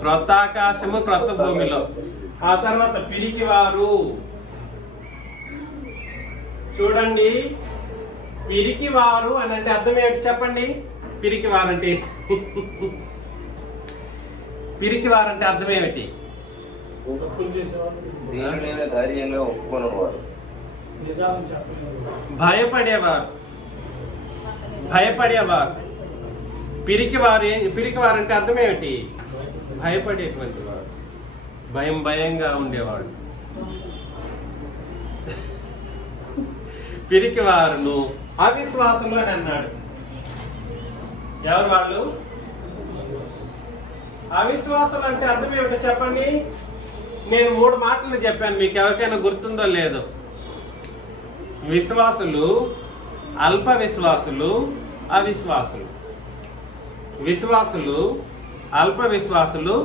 క్రొత్త ఆకాశము క్రొత్త భూమిలో. ఆ తర్వాత పిరికివారు. చూడండి, పిరికివారు అని అంటే అర్థం ఏంటి చెప్పండి? పిరికివారంటే పిరికివారంటే అర్థం ఏమిటి? ధైర్యంగా ఒప్పుకునేవారు, భయపడేవారు. పిరికివారు అంటే అర్థం ఏమిటి? భయపడేటువంటి వాడు, భయంగా ఉండేవాడు. పిరికివారును అవిశ్వాసులు అని అన్నాడు. ఎవరు వాళ్ళు? అవిశ్వాసులు అంటే అర్థం ఏమిటో చెప్పండి. నేను 3 మాటలు చెప్పాను, మీకు ఎవరికైనా గుర్తుందో లేదో. విశ్వాసులు, అల్ప విశ్వాసులు, అవిశ్వాసులు. విశ్వాసులు, అల్ప విశ్వాసులు,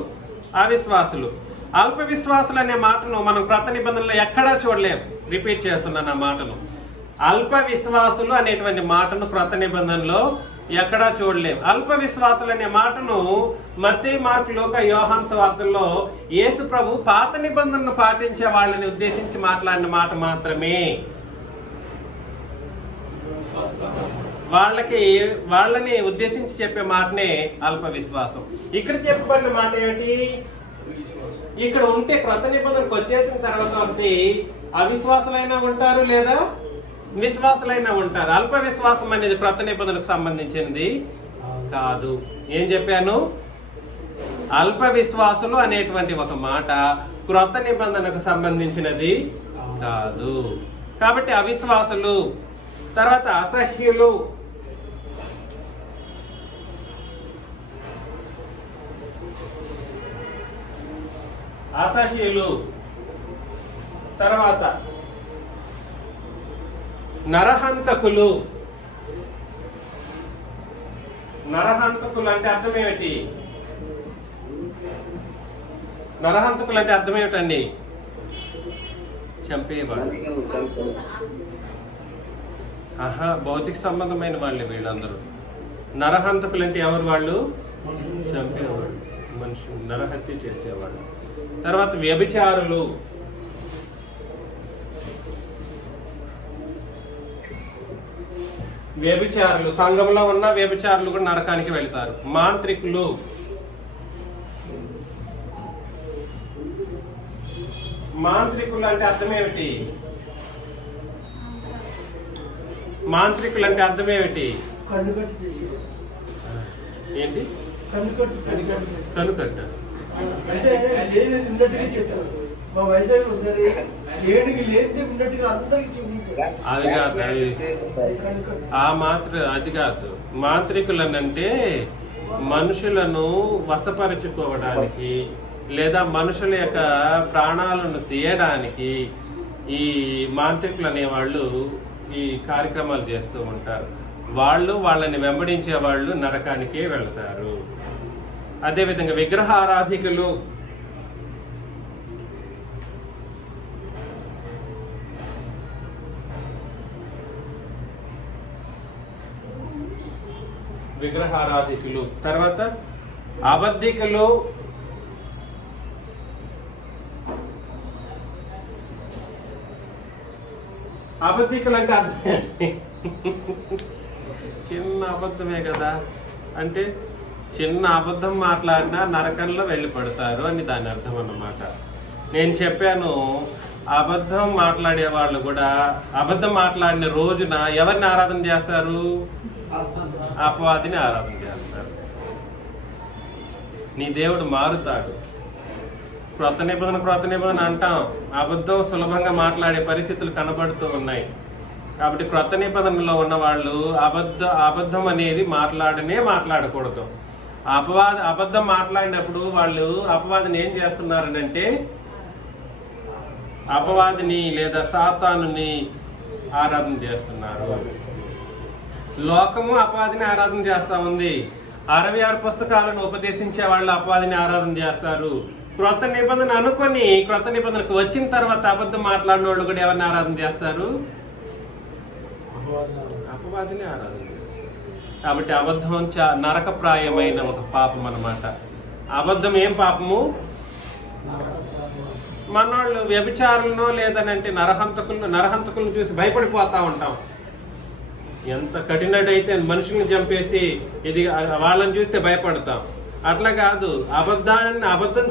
అవిశ్వాసులు. అల్ప విశ్వాసులు అనే మాటను మనం క్రొత్త నిబంధనలో ఎక్కడా చూడలేము. రిపీట్ చేస్తున్నాను ఆ మాటను. అల్ప విశ్వాసులు అనేటువంటి మాటను క్రొత్త నిబంధనలో ఎక్కడా చూడలేము. అల్ప విశ్వాసులు అనే మాటను మత్తయి, మార్కు, లూకా, యోహాను సువార్తల్లో యేసు ప్రభు పాత నిబంధనను పాటించే వాళ్ళని ఉద్దేశించి మాట్లాడిన మాట మాత్రమే. వాళ్ళని ఉద్దేశించి చెప్పే మాటనే అల్ప విశ్వాసం. ఇక్కడ చెప్పబడిన మాట ఏమిటి? ఇక్కడ ఉంటే క్రొత్త నిబంధనకు వచ్చేసిన తర్వాత అవిశ్వాసులైనా ఉంటారు లేదా విశ్వాసులైనా ఉంటారు. అల్ప విశ్వాసం అనేది క్రొత్త నిబంధనకు సంబంధించినది కాదు. ఏం చెప్పాను? అల్ప విశ్వాసులు అనేటువంటి ఒక మాట క్రొత్త నిబంధనకు సంబంధించినది కాదు. కాబట్టి అవిశ్వాసులు. తర్వాత అసహ్యులు. తర్వాత నరహంతకులు. నరహంతకులు అంటే అర్థం ఏమిటి? నరహంతకులు అంటే అర్థం ఏమిటండి? చంపేవాడు. భౌతిక సంబంధమైన వాళ్ళే వీళ్ళందరూ. నరహంతకులు అంటే ఎవరు? వాళ్ళు చంపేవాళ్ళు, మనుషులు నరహత్య చేసేవాళ్ళు. తర్వాత వ్యభిచారులు. సంఘంలో ఉన్న వ్యభిచారులు కూడా నరకానికి వెళ్తారు. మాంత్రికులు. మాంత్రికులు అంటే అర్థం ఏమిటి? ఏంటి? కనుకట్ట. అది కాదు, అది కాదు. మాంత్రికులు అంటే మనుషులను వశపరచుకోవడానికి లేదా మనుషుల యొక్క ప్రాణాలను తీయడానికి ఈ మాంత్రికులు అనేవాళ్ళు ఈ కార్యక్రమాలు చేస్తూ ఉంటారు. వాళ్ళని వెంబడించే వాళ్ళు నరకానికే వెళ్తారు. అదేవిధంగా విగ్రహారాధికులు. తర్వాత అబద్ధికులు. అబద్ధికులు అంటే అర్థమే చిన్న అబద్ధమే కదా, అంటే చిన్న అబద్ధం మాట్లాడినా నరకంలో వెళ్ళి పడతారు అని దాని అర్థం అన్నమాట. నేను చెప్పాను, అబద్ధం మాట్లాడే వాళ్ళు కూడా అబద్ధం మాట్లాడిన రోజున ఎవరిని ఆరాధన చేస్తారు? అపవాదిని ఆరాధన చేస్తారు. నీ దేవుడు మారుతాడు. క్రొత్త నిబంధన అంటాం, అబద్ధం సులభంగా మాట్లాడే పరిస్థితులు కనబడుతూ ఉన్నాయి. కాబట్టి క్రొత్త నిబంధనలో ఉన్న వాళ్ళు అబద్ధం అనేది మాట్లాడకూడదు. అబద్ధం మాట్లాడినప్పుడు వాళ్ళు అపవాదిని ఏం చేస్తున్నారనంటే అపవాదిని లేదా సాతానుని ఆరాధన చేస్తున్నారు. లోకము అపవాదిని ఆరాధన చేస్తా ఉంది. 66 పుస్తకాలను ఉపదేశించే వాళ్ళు అపవాదిని ఆరాధన చేస్తారు. క్రొత్త నిబంధన అనుకొని క్రొత్త నిబంధనకు వచ్చిన తర్వాత అబద్ధం మాట్లాడిన వాళ్ళు కూడా ఎవరిని ఆరాధన చేస్తారు? అపవాదిని ఆరాధన చేస్తారు. కాబట్టి అబద్ధం నరకప్రాయమైన ఒక పాపం అన్నమాట. అబద్ధం ఏం పాపము? మనోళ్ళు వ్యభిచారులను లేదనంటే నరహంతకులను చూసి భయపడిపోతా ఉంటాం. ఎంత కఠినడైతే మనుషుల్ని చంపేసి ఇది వాళ్ళని చూస్తే భయపడతాం. అట్లా కాదు, అబద్ధం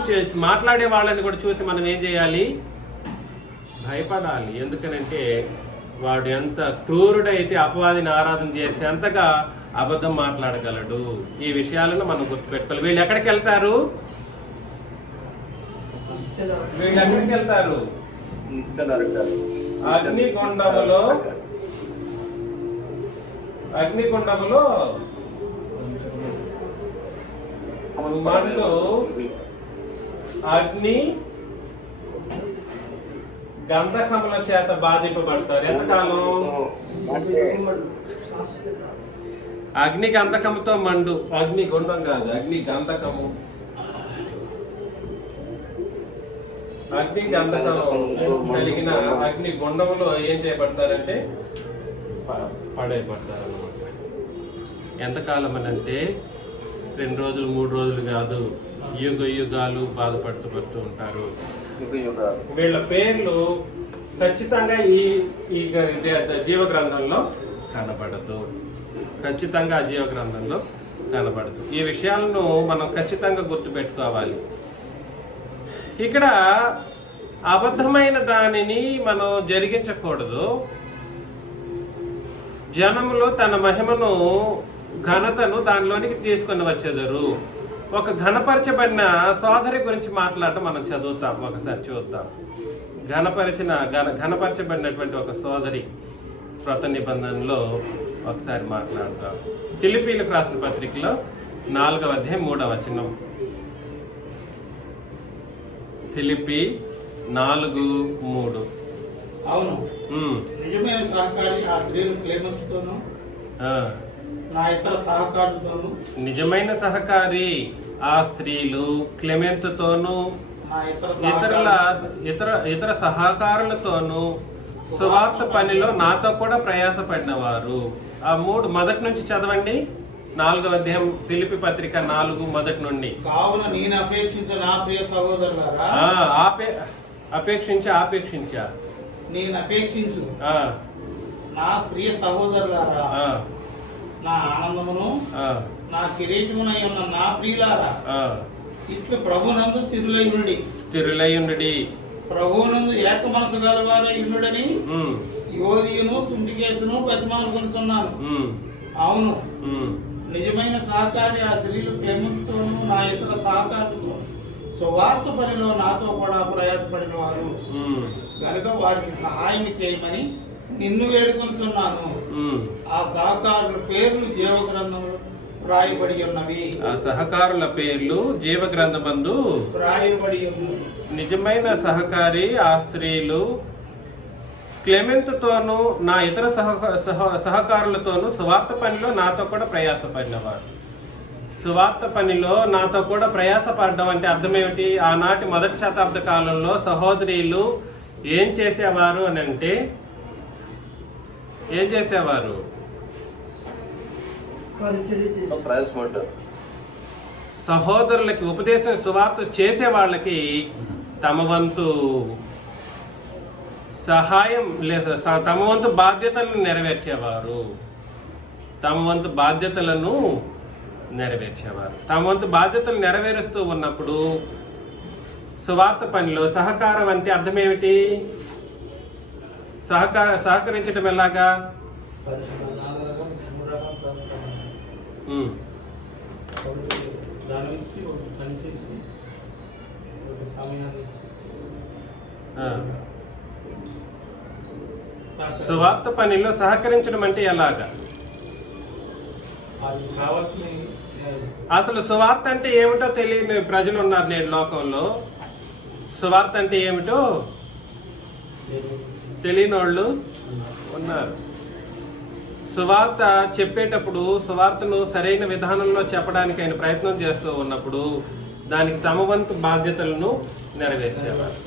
మాట్లాడే వాళ్ళని కూడా చూసి మనం ఏం చేయాలి? భయపడాలి. ఎందుకనంటే వాడు ఎంత క్రూరుడైతే అపవాదిని ఆరాధన చేసి అంతగా అబద్ధం మాట్లాడగలడు. ఈ విషయాలను మనం గుర్తుపెట్టుకోవాలి. వీళ్ళు ఎక్కడికి వెళ్తారు? అగ్నిగుండములో మండు, అగ్ని గంధకముల చేత బాధింపబడతారు. ఎంతకాలం? అగ్ని గంధకముతో మండు, అగ్ని గుండం కాదు, అగ్ని గంధకము. అగ్ని గంధకం కలిగిన అగ్ని గుండములో ఏం చేయబడతారంటే పడేయబడతారు అన్నమాట. ఎంతకాలం అని అంటే 2 రోజులు 3 రోజులు కాదు, యుగాలు బాధపడుతూ ఉంటారు. వీళ్ళ పేర్లు ఖచ్చితంగా ఈ జీవ గ్రంథంలో కనబడదు. ఖచ్చితంగా ఆ జీవ గ్రంథంలో కనబడదు. ఈ విషయాలను మనం ఖచ్చితంగా గుర్తుపెట్టుకోవాలి. ఇక్కడ అబద్ధమైన దానిని మనం జరిగించకూడదు. జనములు తన మహిమను ఘనతను దానిలోనికి తీసుకొని వచ్చేదారు. ఒక ఘనపరచబడిన సోదరి గురించి మాట్లాడటం మనం చదువుతాం. ఒకసారి చూద్దాం. ఘనపరచబడినటువంటి ఒక సోదరి క్రొత్త నిబంధనలో ఒకసారి మాట్లాడతాం. ఫిలిప్పీలకు రాసిన పత్రికలో 4వ అధ్యాయం 3వ వచనం. ఫిలిప్పీ 4:3. అవును, నిజమైన సహకారి ఆ స్త్రీలు క్లెమెంతుతోను నా ఇతర సహకారులతోను, నిజమైన సహకారి ఆ స్త్రీలు క్లెమెంతుతోను ఇతర సహకారులతోనూ సువార్త పనిలో నాతో కూడా ప్రయాసపడిన వారు. ఆ 3 మొదటి నుంచి చదవండి. 4వ అధ్యాయం ఫిలిప్పీ పత్రిక 4 మొదటి నుండి. కావున నేను అపేక్షించ నా ప్రియ సహోదరులారా, ఆపేక్షించా నేను అపేక్షించు నా ప్రియ సహోదరులారా, నా ఆనందమును నా కిరీటమునై ఉన్న నా ప్రియులారా, ఇట్లు ప్రభునందు స్థిరులై ప్రభువునందు ఏక మనసు గలవారై ఉండుడని యోధియును సుంటికేసును బతిమాలుకొనుచున్నాను. అవును, నిజమైన సహకారి ఆ స్త్రీలు క్లెమెంతుతోను నా ఇతర సహకారులతో సువార్త పనిలో నాతో కూడా ప్రయాసపడిన వారు కనుక వారికి సహాయం చేయమని నిన్ను వేడుకొనుచున్నాను. ఆ సహకారుల పేర్లు జీవగ్రంథంలో రాయబడి ఉన్నవి. ఆ సహకారుల పేర్లు జీవగ్రంథమందు రాయబడి ఉన్నవి. నిజమైన సహకారి ఆ స్త్రీలు క్లెమెంతుతోనూ నా ఇతర సహకారులతోనూ సువార్త పనిలో నాతో కూడా ప్రయాసపడినవారు. సువార్త పనిలో నాతో కూడా ప్రయాసపడడం అంటే అర్థం ఏమిటి? ఆనాటి 1వ శతాబ్ద కాలంలో సహోదరులు ఏం చేసేవారు అని అంటే సహోదరులకి ఉపదేశం సువార్త చేసే వాళ్ళకి తమ వంతు సహాయం లేదా తమ వంతు బాధ్యతలను నెరవేర్చేవారు. తమ వంతు బాధ్యతలను నెరవేర్చేవారు. తమ వంతు బాధ్యతలు నెరవేరుస్తూ ఉన్నప్పుడు సువార్త పనిలో సహకారం అంటే అర్థం ఏమిటి? సహకరించడం ఎలాగా? సువార్త పనిలో సహకరించడం అంటే ఎలాగా? అసలు సువార్త అంటే ఏమిటో తెలియని ప్రజలు ఉన్నారు నేడు లోకంలో. సువార్త అంటే ఏమిటో తెలియని వాళ్ళు ఉన్నారు. సువార్త చెప్పేటప్పుడు సువార్తను సరైన విధానంలో చెప్పడానికి ఆయన ప్రయత్నం చేస్తూ ఉన్నప్పుడు దానికి తమ వంతు బాధ్యతలను నెరవేర్చేవారు.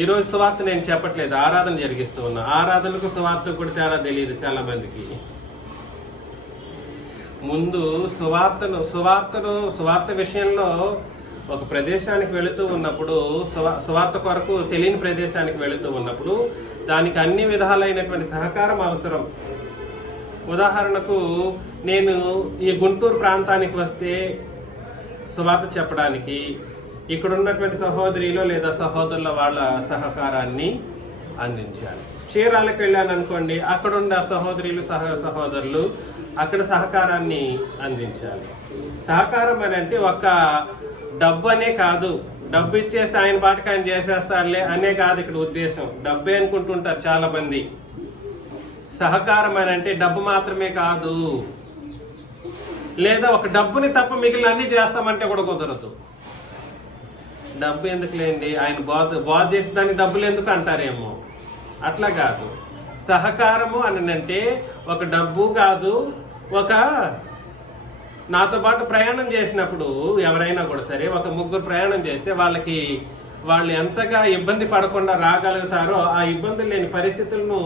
ఈరోజు సువార్త నేను చెప్పట్లేదు, ఆరాధన జరిగిస్తూ ఉన్నా. ఆరాధనకు సువార్తకు కూడా తేడా తెలియదు చాలా మందికి. ముందు సువార్త విషయంలో ఒక ప్రదేశానికి వెళుతూ ఉన్నప్పుడు, సువార్త కొరకు తెలియని ప్రదేశానికి వెళుతూ ఉన్నప్పుడు దానికి అన్ని విధాలైనటువంటి సహకారం అవసరం. ఉదాహరణకు నేను ఈ గుంటూరు ప్రాంతానికి వస్తే సువార్త చెప్పడానికి ఇక్కడ ఉన్నటువంటి సహోదరిలో లేదా సహోదరుల వాళ్ళ సహకారాన్ని అందించాలి. చీరాలకు వెళ్ళాను అనుకోండి, అక్కడ ఉన్న సహోదరులు సహోదరులు అక్కడ సహకారాన్ని అందించాలి. సహకారం అని అంటే ఒక డబ్బు అనే కాదు, డబ్బు ఇచ్చేస్తే ఆయన పాటకు ఆయన చేసేస్తారులే అనే కాదు ఇక్కడ ఉద్దేశం. డబ్బే అనుకుంటుంటారు చాలా మంది. సహకారం అని అంటే డబ్బు మాత్రమే కాదు, లేదా ఒక డబ్బుని తప్ప మిగిలిన అన్ని చేస్తామంటే కూడా కుదరదు. డబ్బు ఎందుకు లేండి, ఆయన బాధ చేసి దానికి డబ్బులు ఎందుకు అంటారేమో, అట్లా కాదు. సహకారము అని అంటే ఒక డబ్బు కాదు, ఒక నాతో పాటు ప్రయాణం చేసినప్పుడు ఎవరైనా కూడా సరే, ఒక ముగ్గురు ప్రయాణం చేస్తే వాళ్ళు ఎంతగా ఇబ్బంది పడకుండా రాగలుగుతారో ఆ ఇబ్బందులు లేని పరిస్థితులను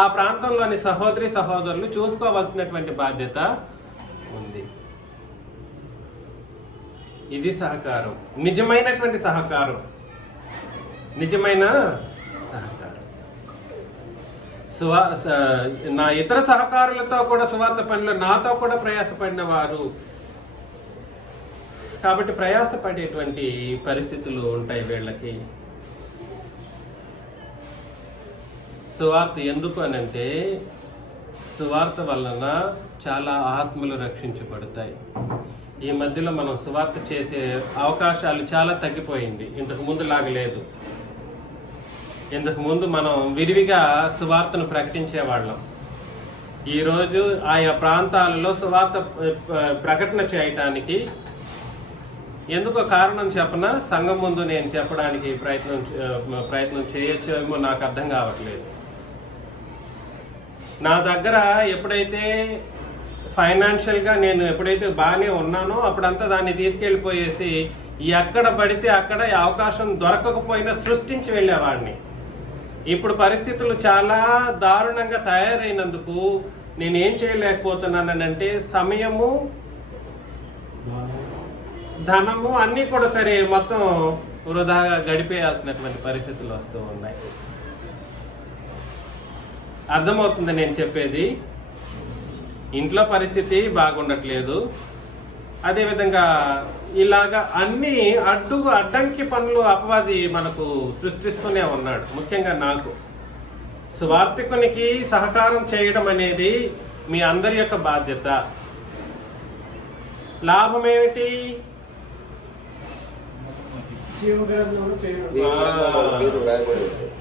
ఆ ప్రాంతంలోని సహోదరులు చూసుకోవాల్సినటువంటి బాధ్యత ఉంది. ఇది సహకారం, నిజమైనటువంటి సహకారం, నిజమైన సహకారం. నా ఇతర సహకారులతో కూడా సువార్త పనిలో నాతో కూడా ప్రయాసపడిన వారు కాబట్టి ప్రయాసపడేటువంటి పరిస్థితులు ఉంటాయి వీళ్ళకి. సువార్త ఎందుకు అనంటే సువార్త వలన చాలా ఆత్మలు రక్షించబడతాయి. ఈ మధ్యలో మనం సువార్త చేసే అవకాశాలు చాలా తగ్గిపోయింది, ఇంతకు ముందు లాగలేదు. ఇంతకు ముందు మనం విరివిగా సువార్తను ప్రకటించేవాళ్ళం. ఈరోజు ఆయా ప్రాంతాలలో సువార్త ప్రకటన చేయటానికి ఎందుకో కారణం చెప్పనా, సంఘం ముందు నేను చెప్పడానికి ప్రయత్నం చేయొచ్చేమో నాకు అర్థం కావట్లేదు. నా దగ్గర ఎప్పుడైతే ఫైనాన్షియల్గా నేను ఎప్పుడైతే బాగానే ఉన్నానో అప్పుడంతా దాన్ని తీసుకెళ్ళిపోయేసి ఎక్కడ పడితే అక్కడ అవకాశం దొరకకపోయినా సృష్టించి వెళ్ళేవాడిని. ఇప్పుడు పరిస్థితులు చాలా దారుణంగా తయారైనందుకు నేనేం చేయలేకపోతున్నానంటే సమయము, ధనము అన్నీ కూడా సరే మొత్తం వృధాగా గడిపేయాల్సినటువంటి పరిస్థితులు వస్తూ ఉన్నాయి. అర్థమవుతుంది నేను చెప్పేది. ఇంట్లో పరిస్థితి బాగుండట్లేదు, అదేవిధంగా ఇలాగా అన్ని అడ్డంకి పనులు అపవాది మనకు సృష్టిస్తూనే ఉన్నాడు. ముఖ్యంగా నాకు సువార్తికునికి సహకారం చేయడం అనేది మీ అందరి యొక్క బాధ్యత. లాభం ఏమిటి?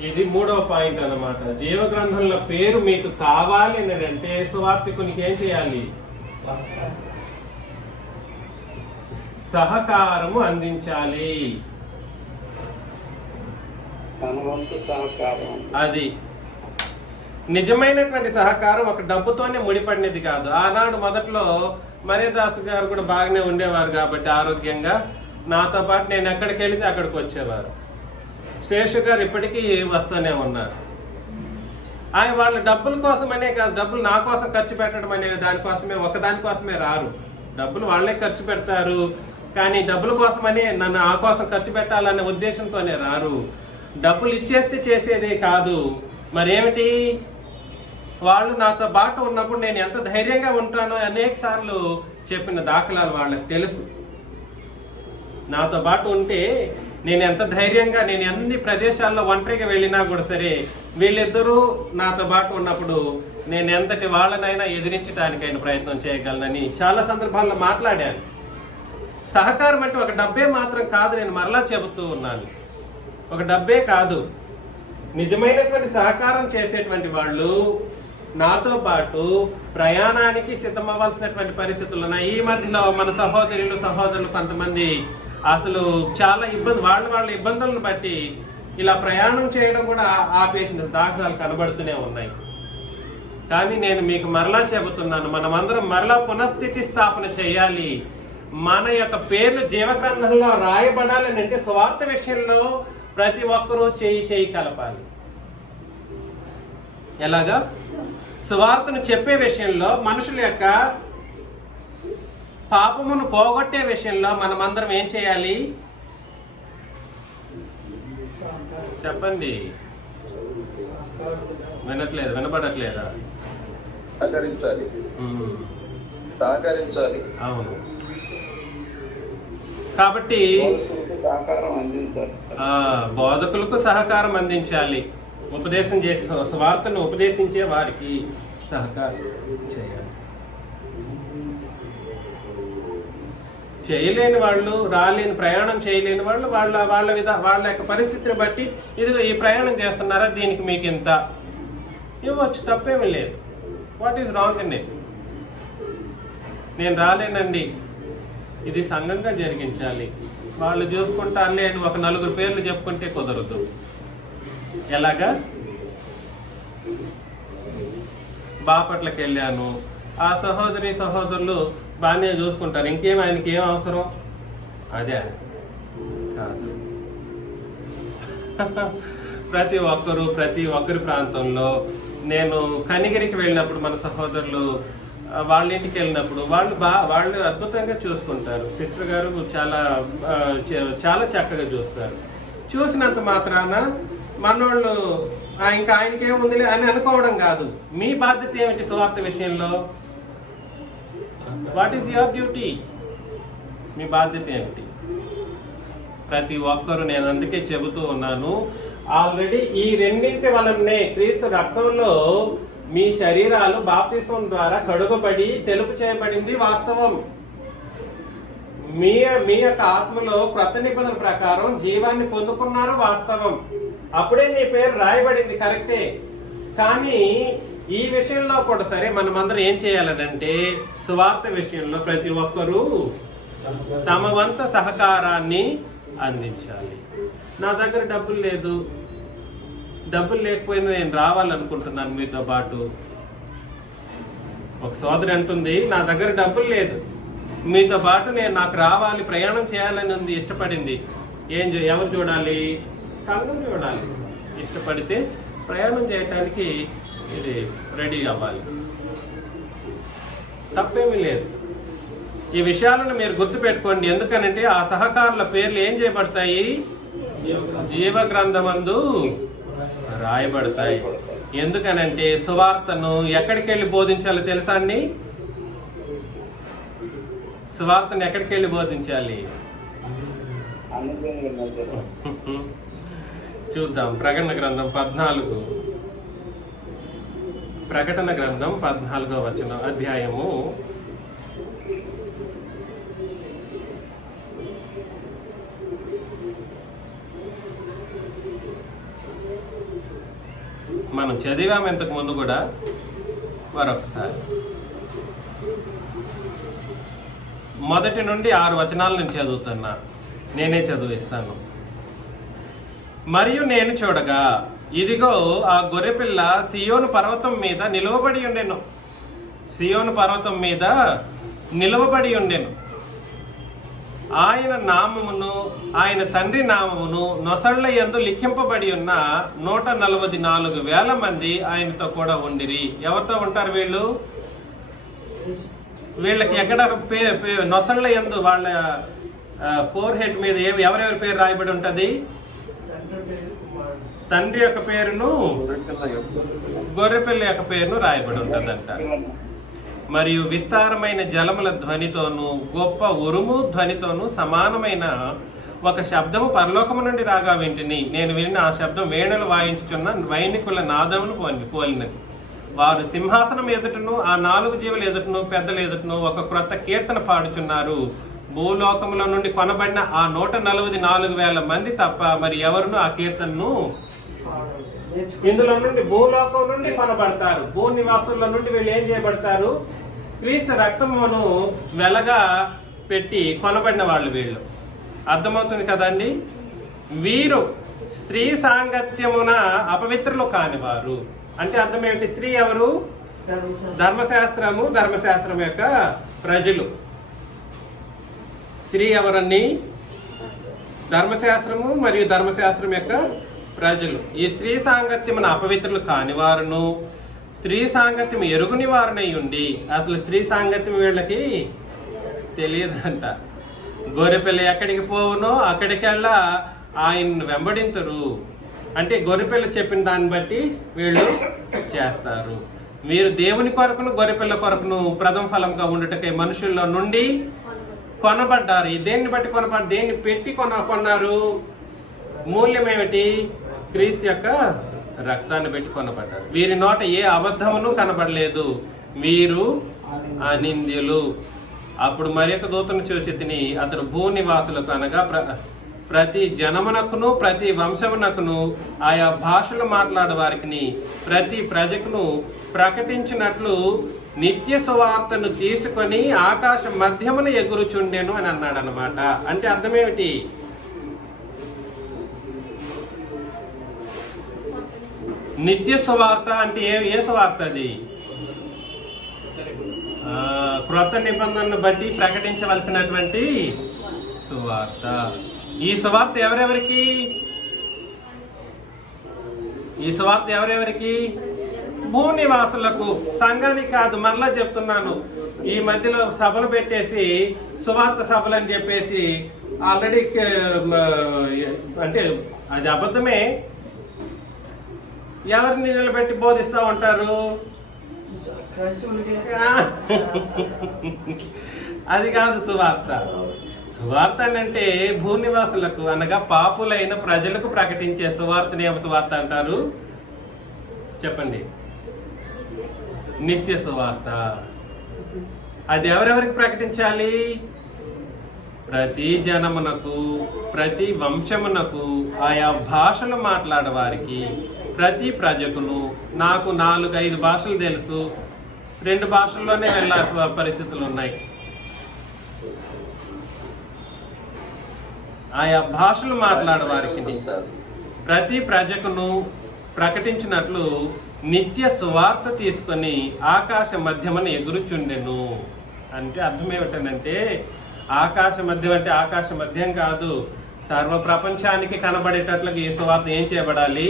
ఇది 3వ పాయింట్ అన్నమాట. జీవగ్రంథంలో పేరు మీకు కావాలి అని అంటే సువార్తికునికి ఏం చేయాలి? సహకారము అందించాలి. అది నిజమైనటువంటి సహకారం ఒక డబ్బుతోనే ముడిపడినది కాదు. ఆనాడు మొదట్లో మర్యాదాస్ గారు కూడా బాగానే ఉండేవారు కాబట్టి ఆరోగ్యంగా నాతో పాటు నేను ఎక్కడికి వెళితే అక్కడికి వచ్చేవారు. శేషు గారు ఇప్పటికీ వస్తూనే ఉన్నారు. ఆయన వాళ్ళ డబ్బుల కోసమనే కాదు, డబ్బులు నా కోసం ఖర్చు పెట్టడం అనే దానికోసమే ఒకదానికోసమే రారు. డబ్బులు వాళ్ళే ఖర్చు పెడతారు, కానీ డబ్బుల కోసమనే నన్ను ఆ కోసం ఖర్చు పెట్టాలనే ఉద్దేశంతోనే రారు. డబ్బులు ఇచ్చేస్తే చేసేదే కాదు. మరేమిటి, వాళ్ళు నాతో పాటు ఉన్నప్పుడు నేను ఎంత ధైర్యంగా ఉంటానో అనేక సార్లు చెప్పిన దాఖలాలు వాళ్ళకి తెలుసు. నాతో పాటు ఉంటే నేను ఎంత ధైర్యంగా, నేను ఎన్ని ప్రదేశాల్లో ఒంటరిగా వెళ్ళినా కూడా సరే, వీళ్ళిద్దరూ నాతో పాటు ఉన్నప్పుడు నేను ఎంతటి వాళ్ళనైనా ఎదిరించడానికైనా ప్రయత్నం చేయగలనని చాలా సందర్భాల్లో మాట్లాడాను. సహకారం అంటే ఒక డబ్బే మాత్రం కాదు, నేను మరలా చెబుతూ ఉన్నాను. ఒక డబ్బే కాదు, నిజమైనటువంటి సహకారం చేసేటువంటి వాళ్ళు నాతో పాటు ప్రయాణానికి సిద్ధమవ్వాల్సినటువంటి పరిస్థితులు ఉన్నాయి. ఈ మధ్యలో మన సహోదరులు కొంతమంది అసలు చాలా వాళ్ళ ఇబ్బందులను బట్టి ఇలా ప్రయాణం చేయడం కూడా ఆపేసిన దాఖలాలు కనబడుతూనే ఉన్నాయి. కానీ నేను మీకు మరలా చెబుతున్నాను, మనమందరం మరలా పునఃస్థితి స్థాపన చేయాలి. మన యొక్క పేర్లు జీవగ్రంథంలో రాయబడాలని అంటే స్వార్థ విషయంలో ప్రతి ఒక్కరూ చేయి కలపాలి. ఎలాగా? స్వార్థను చెప్పే విషయంలో, మనుషుల యొక్క పాపమును పోగొట్టే విషయంలో మనమందరం ఏం చేయాలి చెప్పండి? వినపడట్లేదా? సహకరించాలి. అవును. కాబట్టి బోధకులకు సహకారం అందించాలి. ఉపదేశం చేసే స్వార్థను ఉపదేశించే వారికి సహకారం చేయాలి. చేయలేని వాళ్ళు, ప్రయాణం చేయలేని వాళ్ళు వాళ్ళ యొక్క పరిస్థితిని బట్టి ఇదిగో ఈ ప్రయాణం చేస్తున్నారా, దీనికి మీకు ఇంత ఇవ్వచ్చు, తప్పేమీ లేదు. వాట్ ఈజ్ రాంగ్ అండి? నేను రాలేనండి, ఇది సంఘంగా జరిగించాలి, వాళ్ళు చూసుకుంటారులే అని ఒక 4 పేర్లు చెప్పుకుంటే కుదరదు. ఎలాగా? బాపట్లకి వెళ్ళాను, ఆ సహోదరులు బాగానే చూసుకుంటారు, ఆయనకి ఏం అవసరం? అదే కాదు. ప్రతి ఒక్కరి ప్రాంతంలో, నేను కనిగిరికి వెళ్ళినప్పుడు మన సహోదరులు వాళ్ళ ఇంటికి వెళ్ళినప్పుడు వాళ్ళు అద్భుతంగా చూసుకుంటారు. సిస్టర్ గారు చాలా చక్కగా చూస్తారు. చూసినంత మాత్రాన మనోళ్ళు ఇంకా ఆయనకేముందిలే అని అనుకోవడం కాదు. మీ బాధ్యత ఏమిటి సువార్త విషయంలో? What is your duty? మీ బాధ్యత ఏమిటి? ప్రతి ఒక్కరు, నేను అందుకే చెబుతూ ఉన్నాను, ఆల్రెడీ ఈ రెండింటి వలనే క్రీస్తు రక్తంలో మీ శరీరాలు బాప్తిసం ద్వారా కడుగబడి తెలుపు చేయబడింది వాస్తవం. మీ యొక్క ఆత్మలో క్రొత్త నిబంధన ప్రకారం జీవాన్ని పొందుకున్నారు వాస్తవం. అప్పుడే నీ పేరు రాయబడింది, కరెక్టే. కానీ ఈ విషయంలో కూడా సరే మనమందరం ఏం చేయాలంటే, సువార్త విషయంలో ప్రతి ఒక్కరూ తమ వంతు సహకారాన్ని అందించాలి. నా దగ్గర డబ్బులు లేకపోయినా నేను రావాలనుకుంటున్నాను మీతో పాటు. ఒక సోదరి అంటుంది, నా దగ్గర డబ్బులు లేదు, మీతో పాటు నాకు రావాలి, ప్రయాణం చేయాలని ఉంది, ఇష్టపడింది. ఎవరు చూడాలి? సంఘం చూడాలి. ఇష్టపడితే ప్రయాణం చేయటానికి ఇది రెడీ అవ్వాలి, తప్పేమీ లేదు. ఈ విషయాలను మీరు గుర్తుపెట్టుకోండి. ఎందుకనంటే ఆ సహకారుల పేర్లు ఏం చేయబడతాయి? జీవ గ్రంథమందు రాయబడతాయి. ఎందుకనంటే సువార్తను ఎక్కడికి వెళ్ళి బోధించాలో తెలుసా అండి? సువార్తను ఎక్కడికి వెళ్ళి బోధించాలి చూద్దాం. ప్రకటన గ్రంథం 14వ అధ్యాయము 14 మనం చదివాము ఇంతకు ముందు కూడా. మరొకసారి 1 నుండి 6 వచనాలు నేను చదువుతున్నా, నేనే చదివిస్తాను. మరియు నేను చూడగా, ఇదిగో ఆ గొర్రెపిల్ల సియోను పర్వతం మీద నిలువబడి ఉండెను. సియోను పర్వతం మీద నిలువబడి ఉండెను. ఆయన నామమును ఆయన తండ్రి నామమును నొసళ్ల యందు లిఖింపబడి ఉన్న 144,000 మంది ఆయనతో కూడా ఉండిరి. ఎవరితో ఉంటారు వీళ్ళు? వీళ్ళకి ఎక్కడ నొసళ్ల యందు వాళ్ళ ఫోర్ హెడ్ మీద ఎవరెవరి పేరు రాయబడి ఉంటది? తండ్రి యొక్క పేరును గొర్రెపిల్ల యొక్క పేరును రాయబడి ఉంటుందంట. మరియు విస్తారమైన జలముల ధ్వనితోను గొప్ప ఉరుము ధ్వనితోను సమానమైన ఒక శబ్దము పరలోకము నుండి రాగా వింటిని. నేను విన్న ఆ శబ్దం వేణులు వాయించుచున్న వైనికుల నాదమును పోలినది. వారు సింహాసనం ఎదుటను ఆ 4 జీవుల ఎదుటను పెద్దల ఎదుటను ఒక క్రొత్త కీర్తన పాడుచున్నారు. భూలోకముల నుండి కొనబడిన ఆ 144,000 మంది తప్ప మరి ఎవరును ఆ కీర్తనను ఇందులో నుండి భూలోకం నుండి కొనబడతారు. భూ నివాసుల నుండి వీళ్ళు ఏం చేయబడతారు? క్రీస్తు రక్తమును వెలగా పెట్టి కొనబడిన వాళ్ళు వీళ్ళు. అర్థమవుతుంది కదండి. వీరు స్త్రీ సాంగత్యమున అపవిత్రులు కానివారు. అంటే అర్థం ఏమిటి? స్త్రీ ఎవరు? ధర్మశాస్త్రం యొక్క ప్రజలు. స్త్రీ ఎవరని? ధర్మశాస్త్రము మరియు ధర్మశాస్త్రం యొక్క ప్రజలు. ఈ స్త్రీ సాంగత్యమున అపవిత్రులు కానివారును స్త్రీ సాంగత్యం ఎరుగుని వారినై ఉండి, అసలు స్త్రీ సాంగత్యం వీళ్ళకి తెలియదంట. గొర్రెపిల్ల ఎక్కడికి పోవునో అక్కడికెల్లా ఆయన్ను వెంబడించరు. అంటే గొర్రెపిల్ల చెప్పిన దాన్ని బట్టి వీళ్ళు చేస్తారు. మీరు దేవుని కొరకును గొర్రెపిల్ల కొరకును ప్రథమ ఫలంగా ఉండుటకై మనుషుల్లో నుండి కొనబడ్డారు. దేన్ని బట్టి కొనబడ్డారు? దేన్ని పెట్టి కొన్నారు? మూల్యం ఏమిటి? క్రీస్తు యొక్క రక్తాన్ని పెట్టి కొనబడ్డారు. వీరి నోట ఏ అబద్ధమును కనబడలేదు. వీరు అనింద్యులు. అప్పుడు మరి యొక్క దూతను చూచితిని. అతడు భూనివాసులకు అనగా ప్రతి జనమునకును ప్రతి వంశమునకును ఆయా భాషలు మాట్లాడే వారికి ప్రతి ప్రజకును ప్రకటించినట్లు నిత్య సువార్తను తీసుకొని ఆకాశ మధ్యమున ఎగురుచుండెను అని అన్నాడు అనమాట. అంటే అర్థమేమిటి? నిత్య సువార్త అంటే ఏ సువార్త? అది క్రొత్త నిబంధనను బట్టి ప్రకటించవలసినటువంటి సువార్త. ఈ సువార్త ఎవరెవరికి? ఈ సువార్త ఎవరెవరికి? భూనివాసులకు, సంఘానికి కాదు. మరలా చెప్తున్నాను, ఈ మధ్యలో సభలు పెట్టేసి సువార్త సభలు అని చెప్పేసి ఆల్రెడీ అంటే అది అబద్ధమే. ఎవరిని నిలబెట్టి బోధిస్తూ ఉంటారు? అది కాదు సువార్త. సువార్త అంటే భూనివాసులకు అనగా పాపులైన ప్రజలకు ప్రకటించే సువార్తని ఏం సువార్త అంటారు? చెప్పండి. నిత్య సువార్త. అది ఎవరెవరికి ప్రకటించాలి? ప్రతి జనమునకు ప్రతి వంశమునకు ఆయా భాషలు మాట్లాడేవారికి ప్రతి ప్రజకును. నాకు 4-5 భాషలు తెలుసు, 2 భాషల్లోనే వెళ్ళే పరిస్థితులు ఉన్నాయి. ఆయా భాషలు మాట్లాడే వారికి ప్రతి ప్రజకును ప్రకటించినట్లు నిత్య సువార్త తీసుకొని ఆకాశ మధ్యమని ఎగురుచుండెను. అంటే అర్థం ఏమిటంటే ఆకాశ మధ్యం అంటే ఆకాశ మధ్యం కాదు, సర్వ ప్రపంచానికి కనబడేటట్లుగా ఈ సువార్త ఏం చేయబడాలి?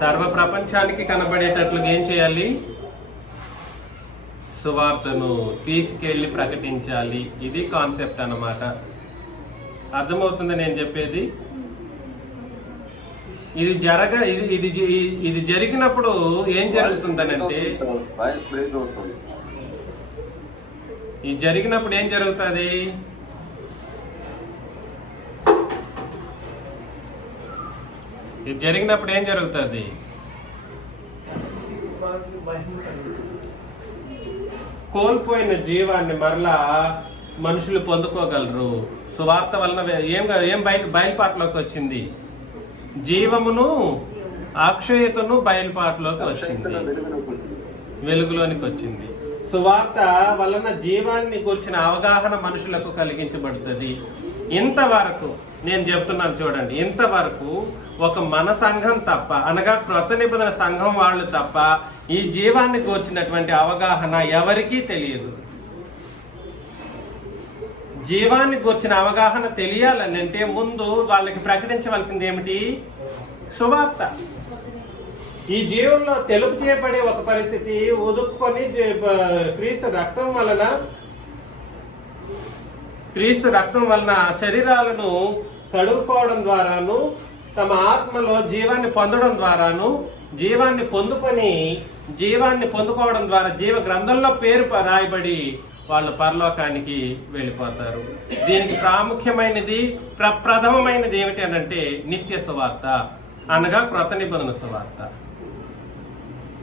సర్వ ప్రపంచానికి కనబడేటట్లుగా ఏం చేయాలి? సువార్తను తీసుకెళ్లి ప్రకటించాలి. ఇది కాన్సెప్ట్ అన్నమాట. అర్థమవుతుంది నేను చెప్పేది? ఇది జరిగినప్పుడు ఏం జరుగుతుందనంటే, ఇది జరిగినప్పుడు ఏం జరుగుతుంది? ఇది జరిగినప్పుడు ఏం జరుగుతుంది? కోల్పోయిన జీవాన్ని మరలా మనుషులు పొందుకోగలరు. సువార్త వలన ఏం బయలుపాట్లోకి వచ్చింది? జీవమును అక్షయతను బయలుపాట్లోకి వచ్చింది, వెలుగులోనికి వచ్చింది. సువార్త వలన జీవాన్ని గురించిన అవగాహన మనుషులకు కలిగించబడుతుంది. ఇంతవరకు నేను చెప్తున్నాను చూడండి, ఇంతవరకు ఒక మన సంఘం తప్ప, అనగా క్రొత్త నిబంధన సంఘం వాళ్ళు తప్ప ఈ జీవాన్ని కూర్చున్నటువంటి అవగాహన ఎవరికీ తెలియదు. జీవాన్ని కూర్చిన అవగాహన తెలియాలని అంటే ముందు వాళ్ళకి ప్రకటించవలసింది ఏమిటి? సువార్త. ఈ జీవంలో తెలుపు చేయబడే ఒక పరిస్థితి ఉదుక్కొని క్రీస్తు రక్తం వలన శరీరాలను కడుగుకోవడం ద్వారాను, తమ ఆత్మలో జీవాన్ని పొందడం ద్వారాను, జీవాన్ని పొందుకోవడం ద్వారా జీవ గ్రంథంలో పేరు రాయబడి వాళ్ళు పరలోకానికి వెళ్ళిపోతారు. దీనికి ప్రాముఖ్యమైనది, ప్రథమమైనది ఏమిటి అనంటే నిత్య సువార్త, అనగా క్రొత్త నిబంధన సువార్త.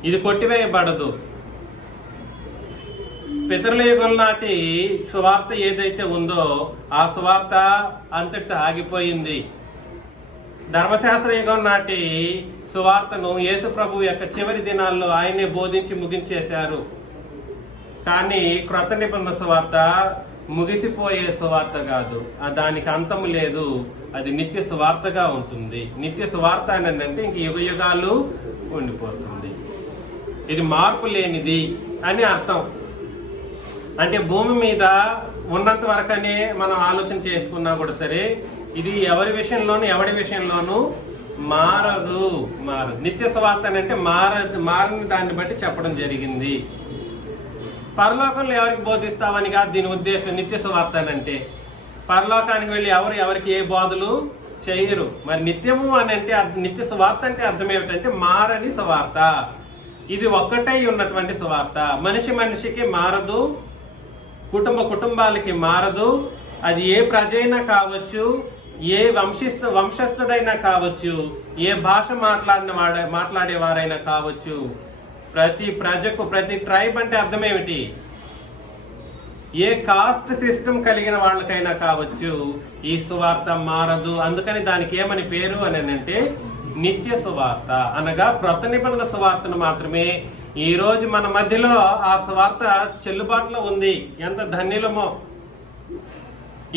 ఇది కొట్టివేయబడదు. పితరుల యుగం నాటి సువార్త ఏదైతే ఉందో ఆ సువార్త అంతటితో ఆగిపోయింది. ధర్మశాస్త్ర యుగం నాటి సువార్తను యేసు ప్రభు యొక్క చివరి దినాల్లో ఆయనే బోధించి ముగించేశారు. కానీ క్రొత్త నిబంధన సువార్త ముగిసిపోయే సువార్త కాదు, దానికి అంతము లేదు. అది నిత్య సువార్తగా ఉంటుంది. నిత్య సువార్త అని అంటే ఇంక యుగ యుగాలు ఉండిపోతుంది. ఇది మార్పు లేనిది అని అర్థం. అంటే భూమి మీద ఉన్నంత వరకనే మనం ఆలోచన చేసుకున్నా కూడా సరే, ఇది ఎవరి విషయంలోనూ మారదు. నిత్య సువార్త అంటే మారని దాన్ని బట్టి చెప్పడం జరిగింది. పరలోకంలో ఎవరికి బోధిస్తావని కాదు దీని ఉద్దేశం. నిత్య సువార్త అంటే పరలోకానికి వెళ్ళి ఎవరికి ఏ బోధలు చేయరు. మరి నిత్యము అని అంటే నిత్య సువార్త అంటే అర్థం ఏమిటంటే మారని సువార్త. ఇది ఒక్కటై ఉన్నటువంటి సువార్త. మనిషికి మారదు, కుటుంబాలకి మారదు. అది ఏ ప్రజ అయినా కావచ్చు, ఏ వంశస్థుడైనా కావచ్చు, ఏ భాష మాట్లాడేవారైనా కావచ్చు. ప్రతి ప్రజకు, ప్రతి ట్రైబ్ అంటే అర్థం ఏమిటి, ఏ కాస్ట్ సిస్టమ్ కలిగిన వాళ్ళకైనా కావచ్చు, ఈ సువార్త మారదు. అందుకని దానికి ఏమని పేరు అని అంటే నిత్య సువార్త, అనగా క్రొత్త నిబంధన సువార్తను మాత్రమే ఈ రోజు మన మధ్యలో ఆ సువార్త చెల్లుబాటులో ఉంది. ఎంత ధన్యులమో.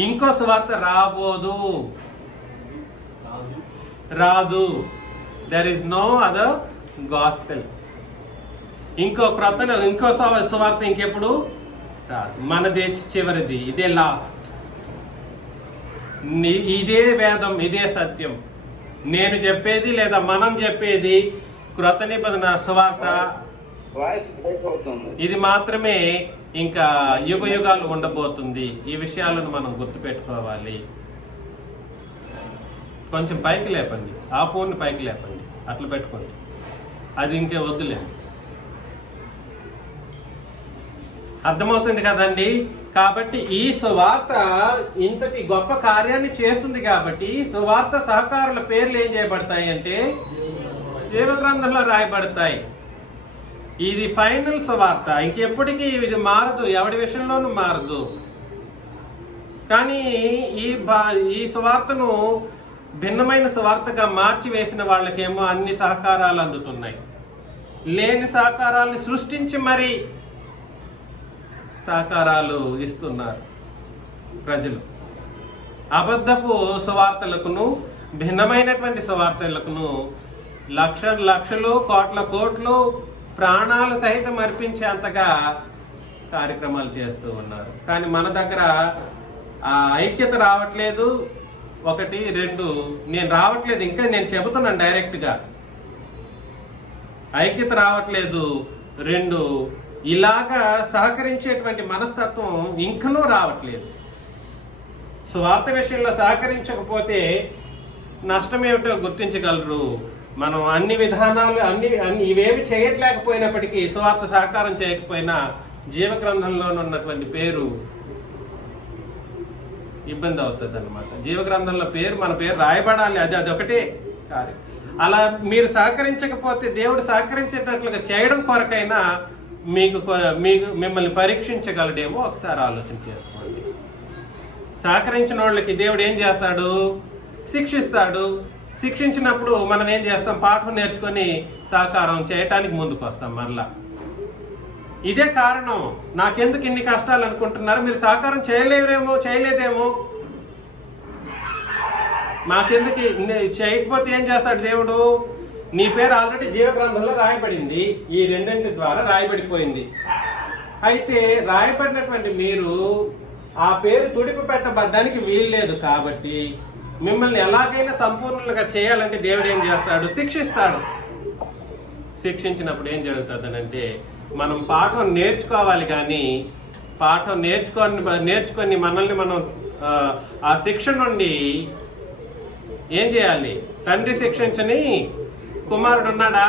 ఇంకో సువార్త రాదు. There is no other gospel. ఇంకో సువార్త ఇంకెప్పుడు రాదు. మనదే చివరిది, ఇదే లాస్ట్. ఇదే వేదం, ఇదే సత్యం. నేను చెప్పేది లేదా మనం చెప్పేది క్రొత్త నిబంధన సువార్త, ఇది మాత్రమే ఇంకా యుగ యుగాలు ఉండబోతుంది. ఈ విషయాలను మనం గుర్తుపెట్టుకోవాలి. కొంచెం పైకి లేపండి, ఆ ఫోన్ పైకి లేపండి, అట్లా పెట్టుకోండి. అది ఇంకే వద్దులేదు. అర్థమవుతుంది కదండి. కాబట్టి ఈ సువార్త ఇంతటి గొప్ప కార్యాన్ని చేస్తుంది. కాబట్టి ఈ సువార్త సహకారుల పేర్లు ఏం చేయబడతాయి అంటే జీవ గ్రంథంలో రాయబడతాయి. ఇది ఫైనల్ సువార్త, ఇంకెప్పటికీ ఇది మారదు, ఎవడి విషయంలోనూ మారదు. కానీ ఈ సువార్తను భిన్నమైన సువార్తగా మార్చి వేసిన వాళ్ళకేమో అన్ని సహకారాలు అందుతున్నాయి. లేని సహకారాలను సృష్టించి మరి సహకారాలు ఇస్తున్నారు ప్రజలు. అబద్ధపు సువార్తలకును, భిన్నమైనటువంటి సువార్తలకును లక్షలు కోట్లు ప్రాణాలు సహితం అర్పించేంతగా కార్యక్రమాలు చేస్తూ ఉన్నారు. కానీ మన దగ్గర ఆ ఐక్యత రావట్లేదు. 1, 2 నేను రావట్లేదు, ఇంకా నేను చెబుతున్నాను డైరెక్ట్గా, ఐక్యత రావట్లేదు. 2 ఇలాగా సహకరించేటువంటి మనస్తత్వం ఇంకనూ రావట్లేదు. సువార్త విషయంలో సహకరించకపోతే నష్టం ఏమిటో గుర్తించగలరు. మనం అన్ని విధానాలు ఇవేమి చేయట్లేకపోయినప్పటికీ, సువార్త సహకారం చేయకపోయినా జీవ గ్రంథంలో ఉన్నటువంటి పేరు ఇబ్బంది అవుతుంది అన్నమాట. జీవ గ్రంథంలో మన పేరు రాయబడాలి, అదొకటే కార్యం. అలా మీరు సహకరించకపోతే దేవుడు సహకరించేటట్లుగా చేయడం కొరకైనా మిమ్మల్ని పరీక్షించగలడేమో ఒకసారి ఆలోచన చేసుకోండి. సహకరించిన వాళ్ళకి దేవుడు ఏం చేస్తాడు? శిక్షిస్తాడు. శిక్షించినప్పుడు మనం ఏం చేస్తాం? పాఠం నేర్చుకొని సహకారం చేయటానికి ముందుకు వస్తాం మరలా. ఇదే కారణం. నాకెందుకు ఇన్ని కష్టాలు అనుకుంటున్నారు? మీరు సహకారం చేయలేదేమో. మాకెందుకు చేయకపోతే ఏం చేస్తాడు దేవుడు? నీ పేరు ఆల్రెడీ జీవ గ్రంథంలో రాయబడింది, ఈ 2 ద్వారా రాయబడిపోయింది. అయితే రాయబడినటువంటి మీరు ఆ పేరు తుడిపి పెట్టబడ్డానికి వీల్లేదు. కాబట్టి మిమ్మల్ని ఎలాగైనా సంపూర్ణంగా చేయాలంటే దేవుడు ఏం చేస్తాడు? శిక్షిస్తాడు. శిక్షించినప్పుడు ఏం జరుగుతుందనంటే మనం పాఠం నేర్చుకోవాలి. కానీ పాఠం నేర్చుకొని మనల్ని మనం ఆ శిక్ష నుండి ఏం చేయాలి? తండ్రి శిక్షించని కుమారుడు ఉన్నాడా?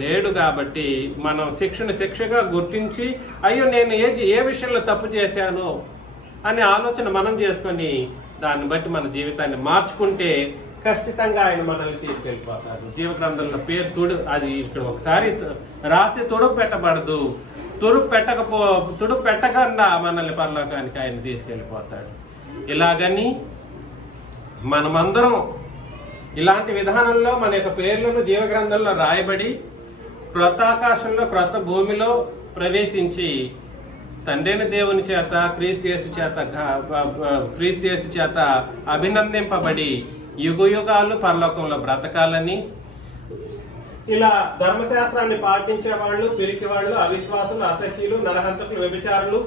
లేడు. కాబట్టి మనం శిక్షగా గుర్తించి అయ్యో నేను ఏ విషయంలో తప్పు చేశాను అనే ఆలోచన మనం చేసుకొని దాన్ని బట్టి మన జీవితాన్ని మార్చుకుంటే ఖచ్చితంగా ఆయన మనల్ని తీసుకెళ్ళిపోతారు. జీవగ్రంథంలో పేరు అది ఇక్కడ ఒకసారి రాస్తే తుడుపు పెట్టబడదు. తుడుపు పెట్టకుండా మనల్ని పరలోకానికి ఆయన తీసుకెళ్ళిపోతాడు. ఇలాగని మనమందరం ఇలాంటి విధానంలో మన యొక్క పేర్లను జీవగ్రంథంలో రాయబడి క్రొత్త ఆకాశంలో క్రొత్త భూమిలో ప్రవేశించి తండ్రైన దేవుని చేత క్రీస్తు యేసు చేత అభినందింపబడి యుగయుగాలు పరలోకంలో బ్రతకాలని, ఇలా ధర్మశాస్త్రాన్ని పాటించే వాళ్ళు, పిరికి వాళ్ళు, అవిశ్వాసులు, అసహ్యులు, నరహంతకులు, వ్యభిచారులు,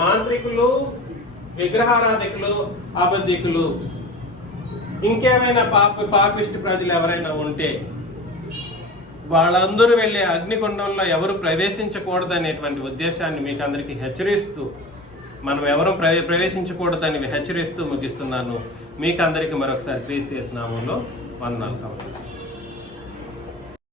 మాంత్రికులు, విగ్రహారాధికులు, అబద్ధికులు, ఇంకేమైనా పాపిష్టి ప్రజలు ఎవరైనా ఉంటే వాళ్ళందరూ వెళ్ళే అగ్నిగుండంలో ఎవరు ప్రవేశించకూడదనేటువంటి ఉద్దేశాన్ని మీకు అందరికీ హెచ్చరిస్తూ, మనం ఎవరు ప్రవేశించకూడదని హెచ్చరిస్తూ ముగిస్తున్నాను. మీకు అందరికీ మరొకసారి క్రీస్తు యేసు నామములో వందనాలు సమర్పిస్తున్నాను.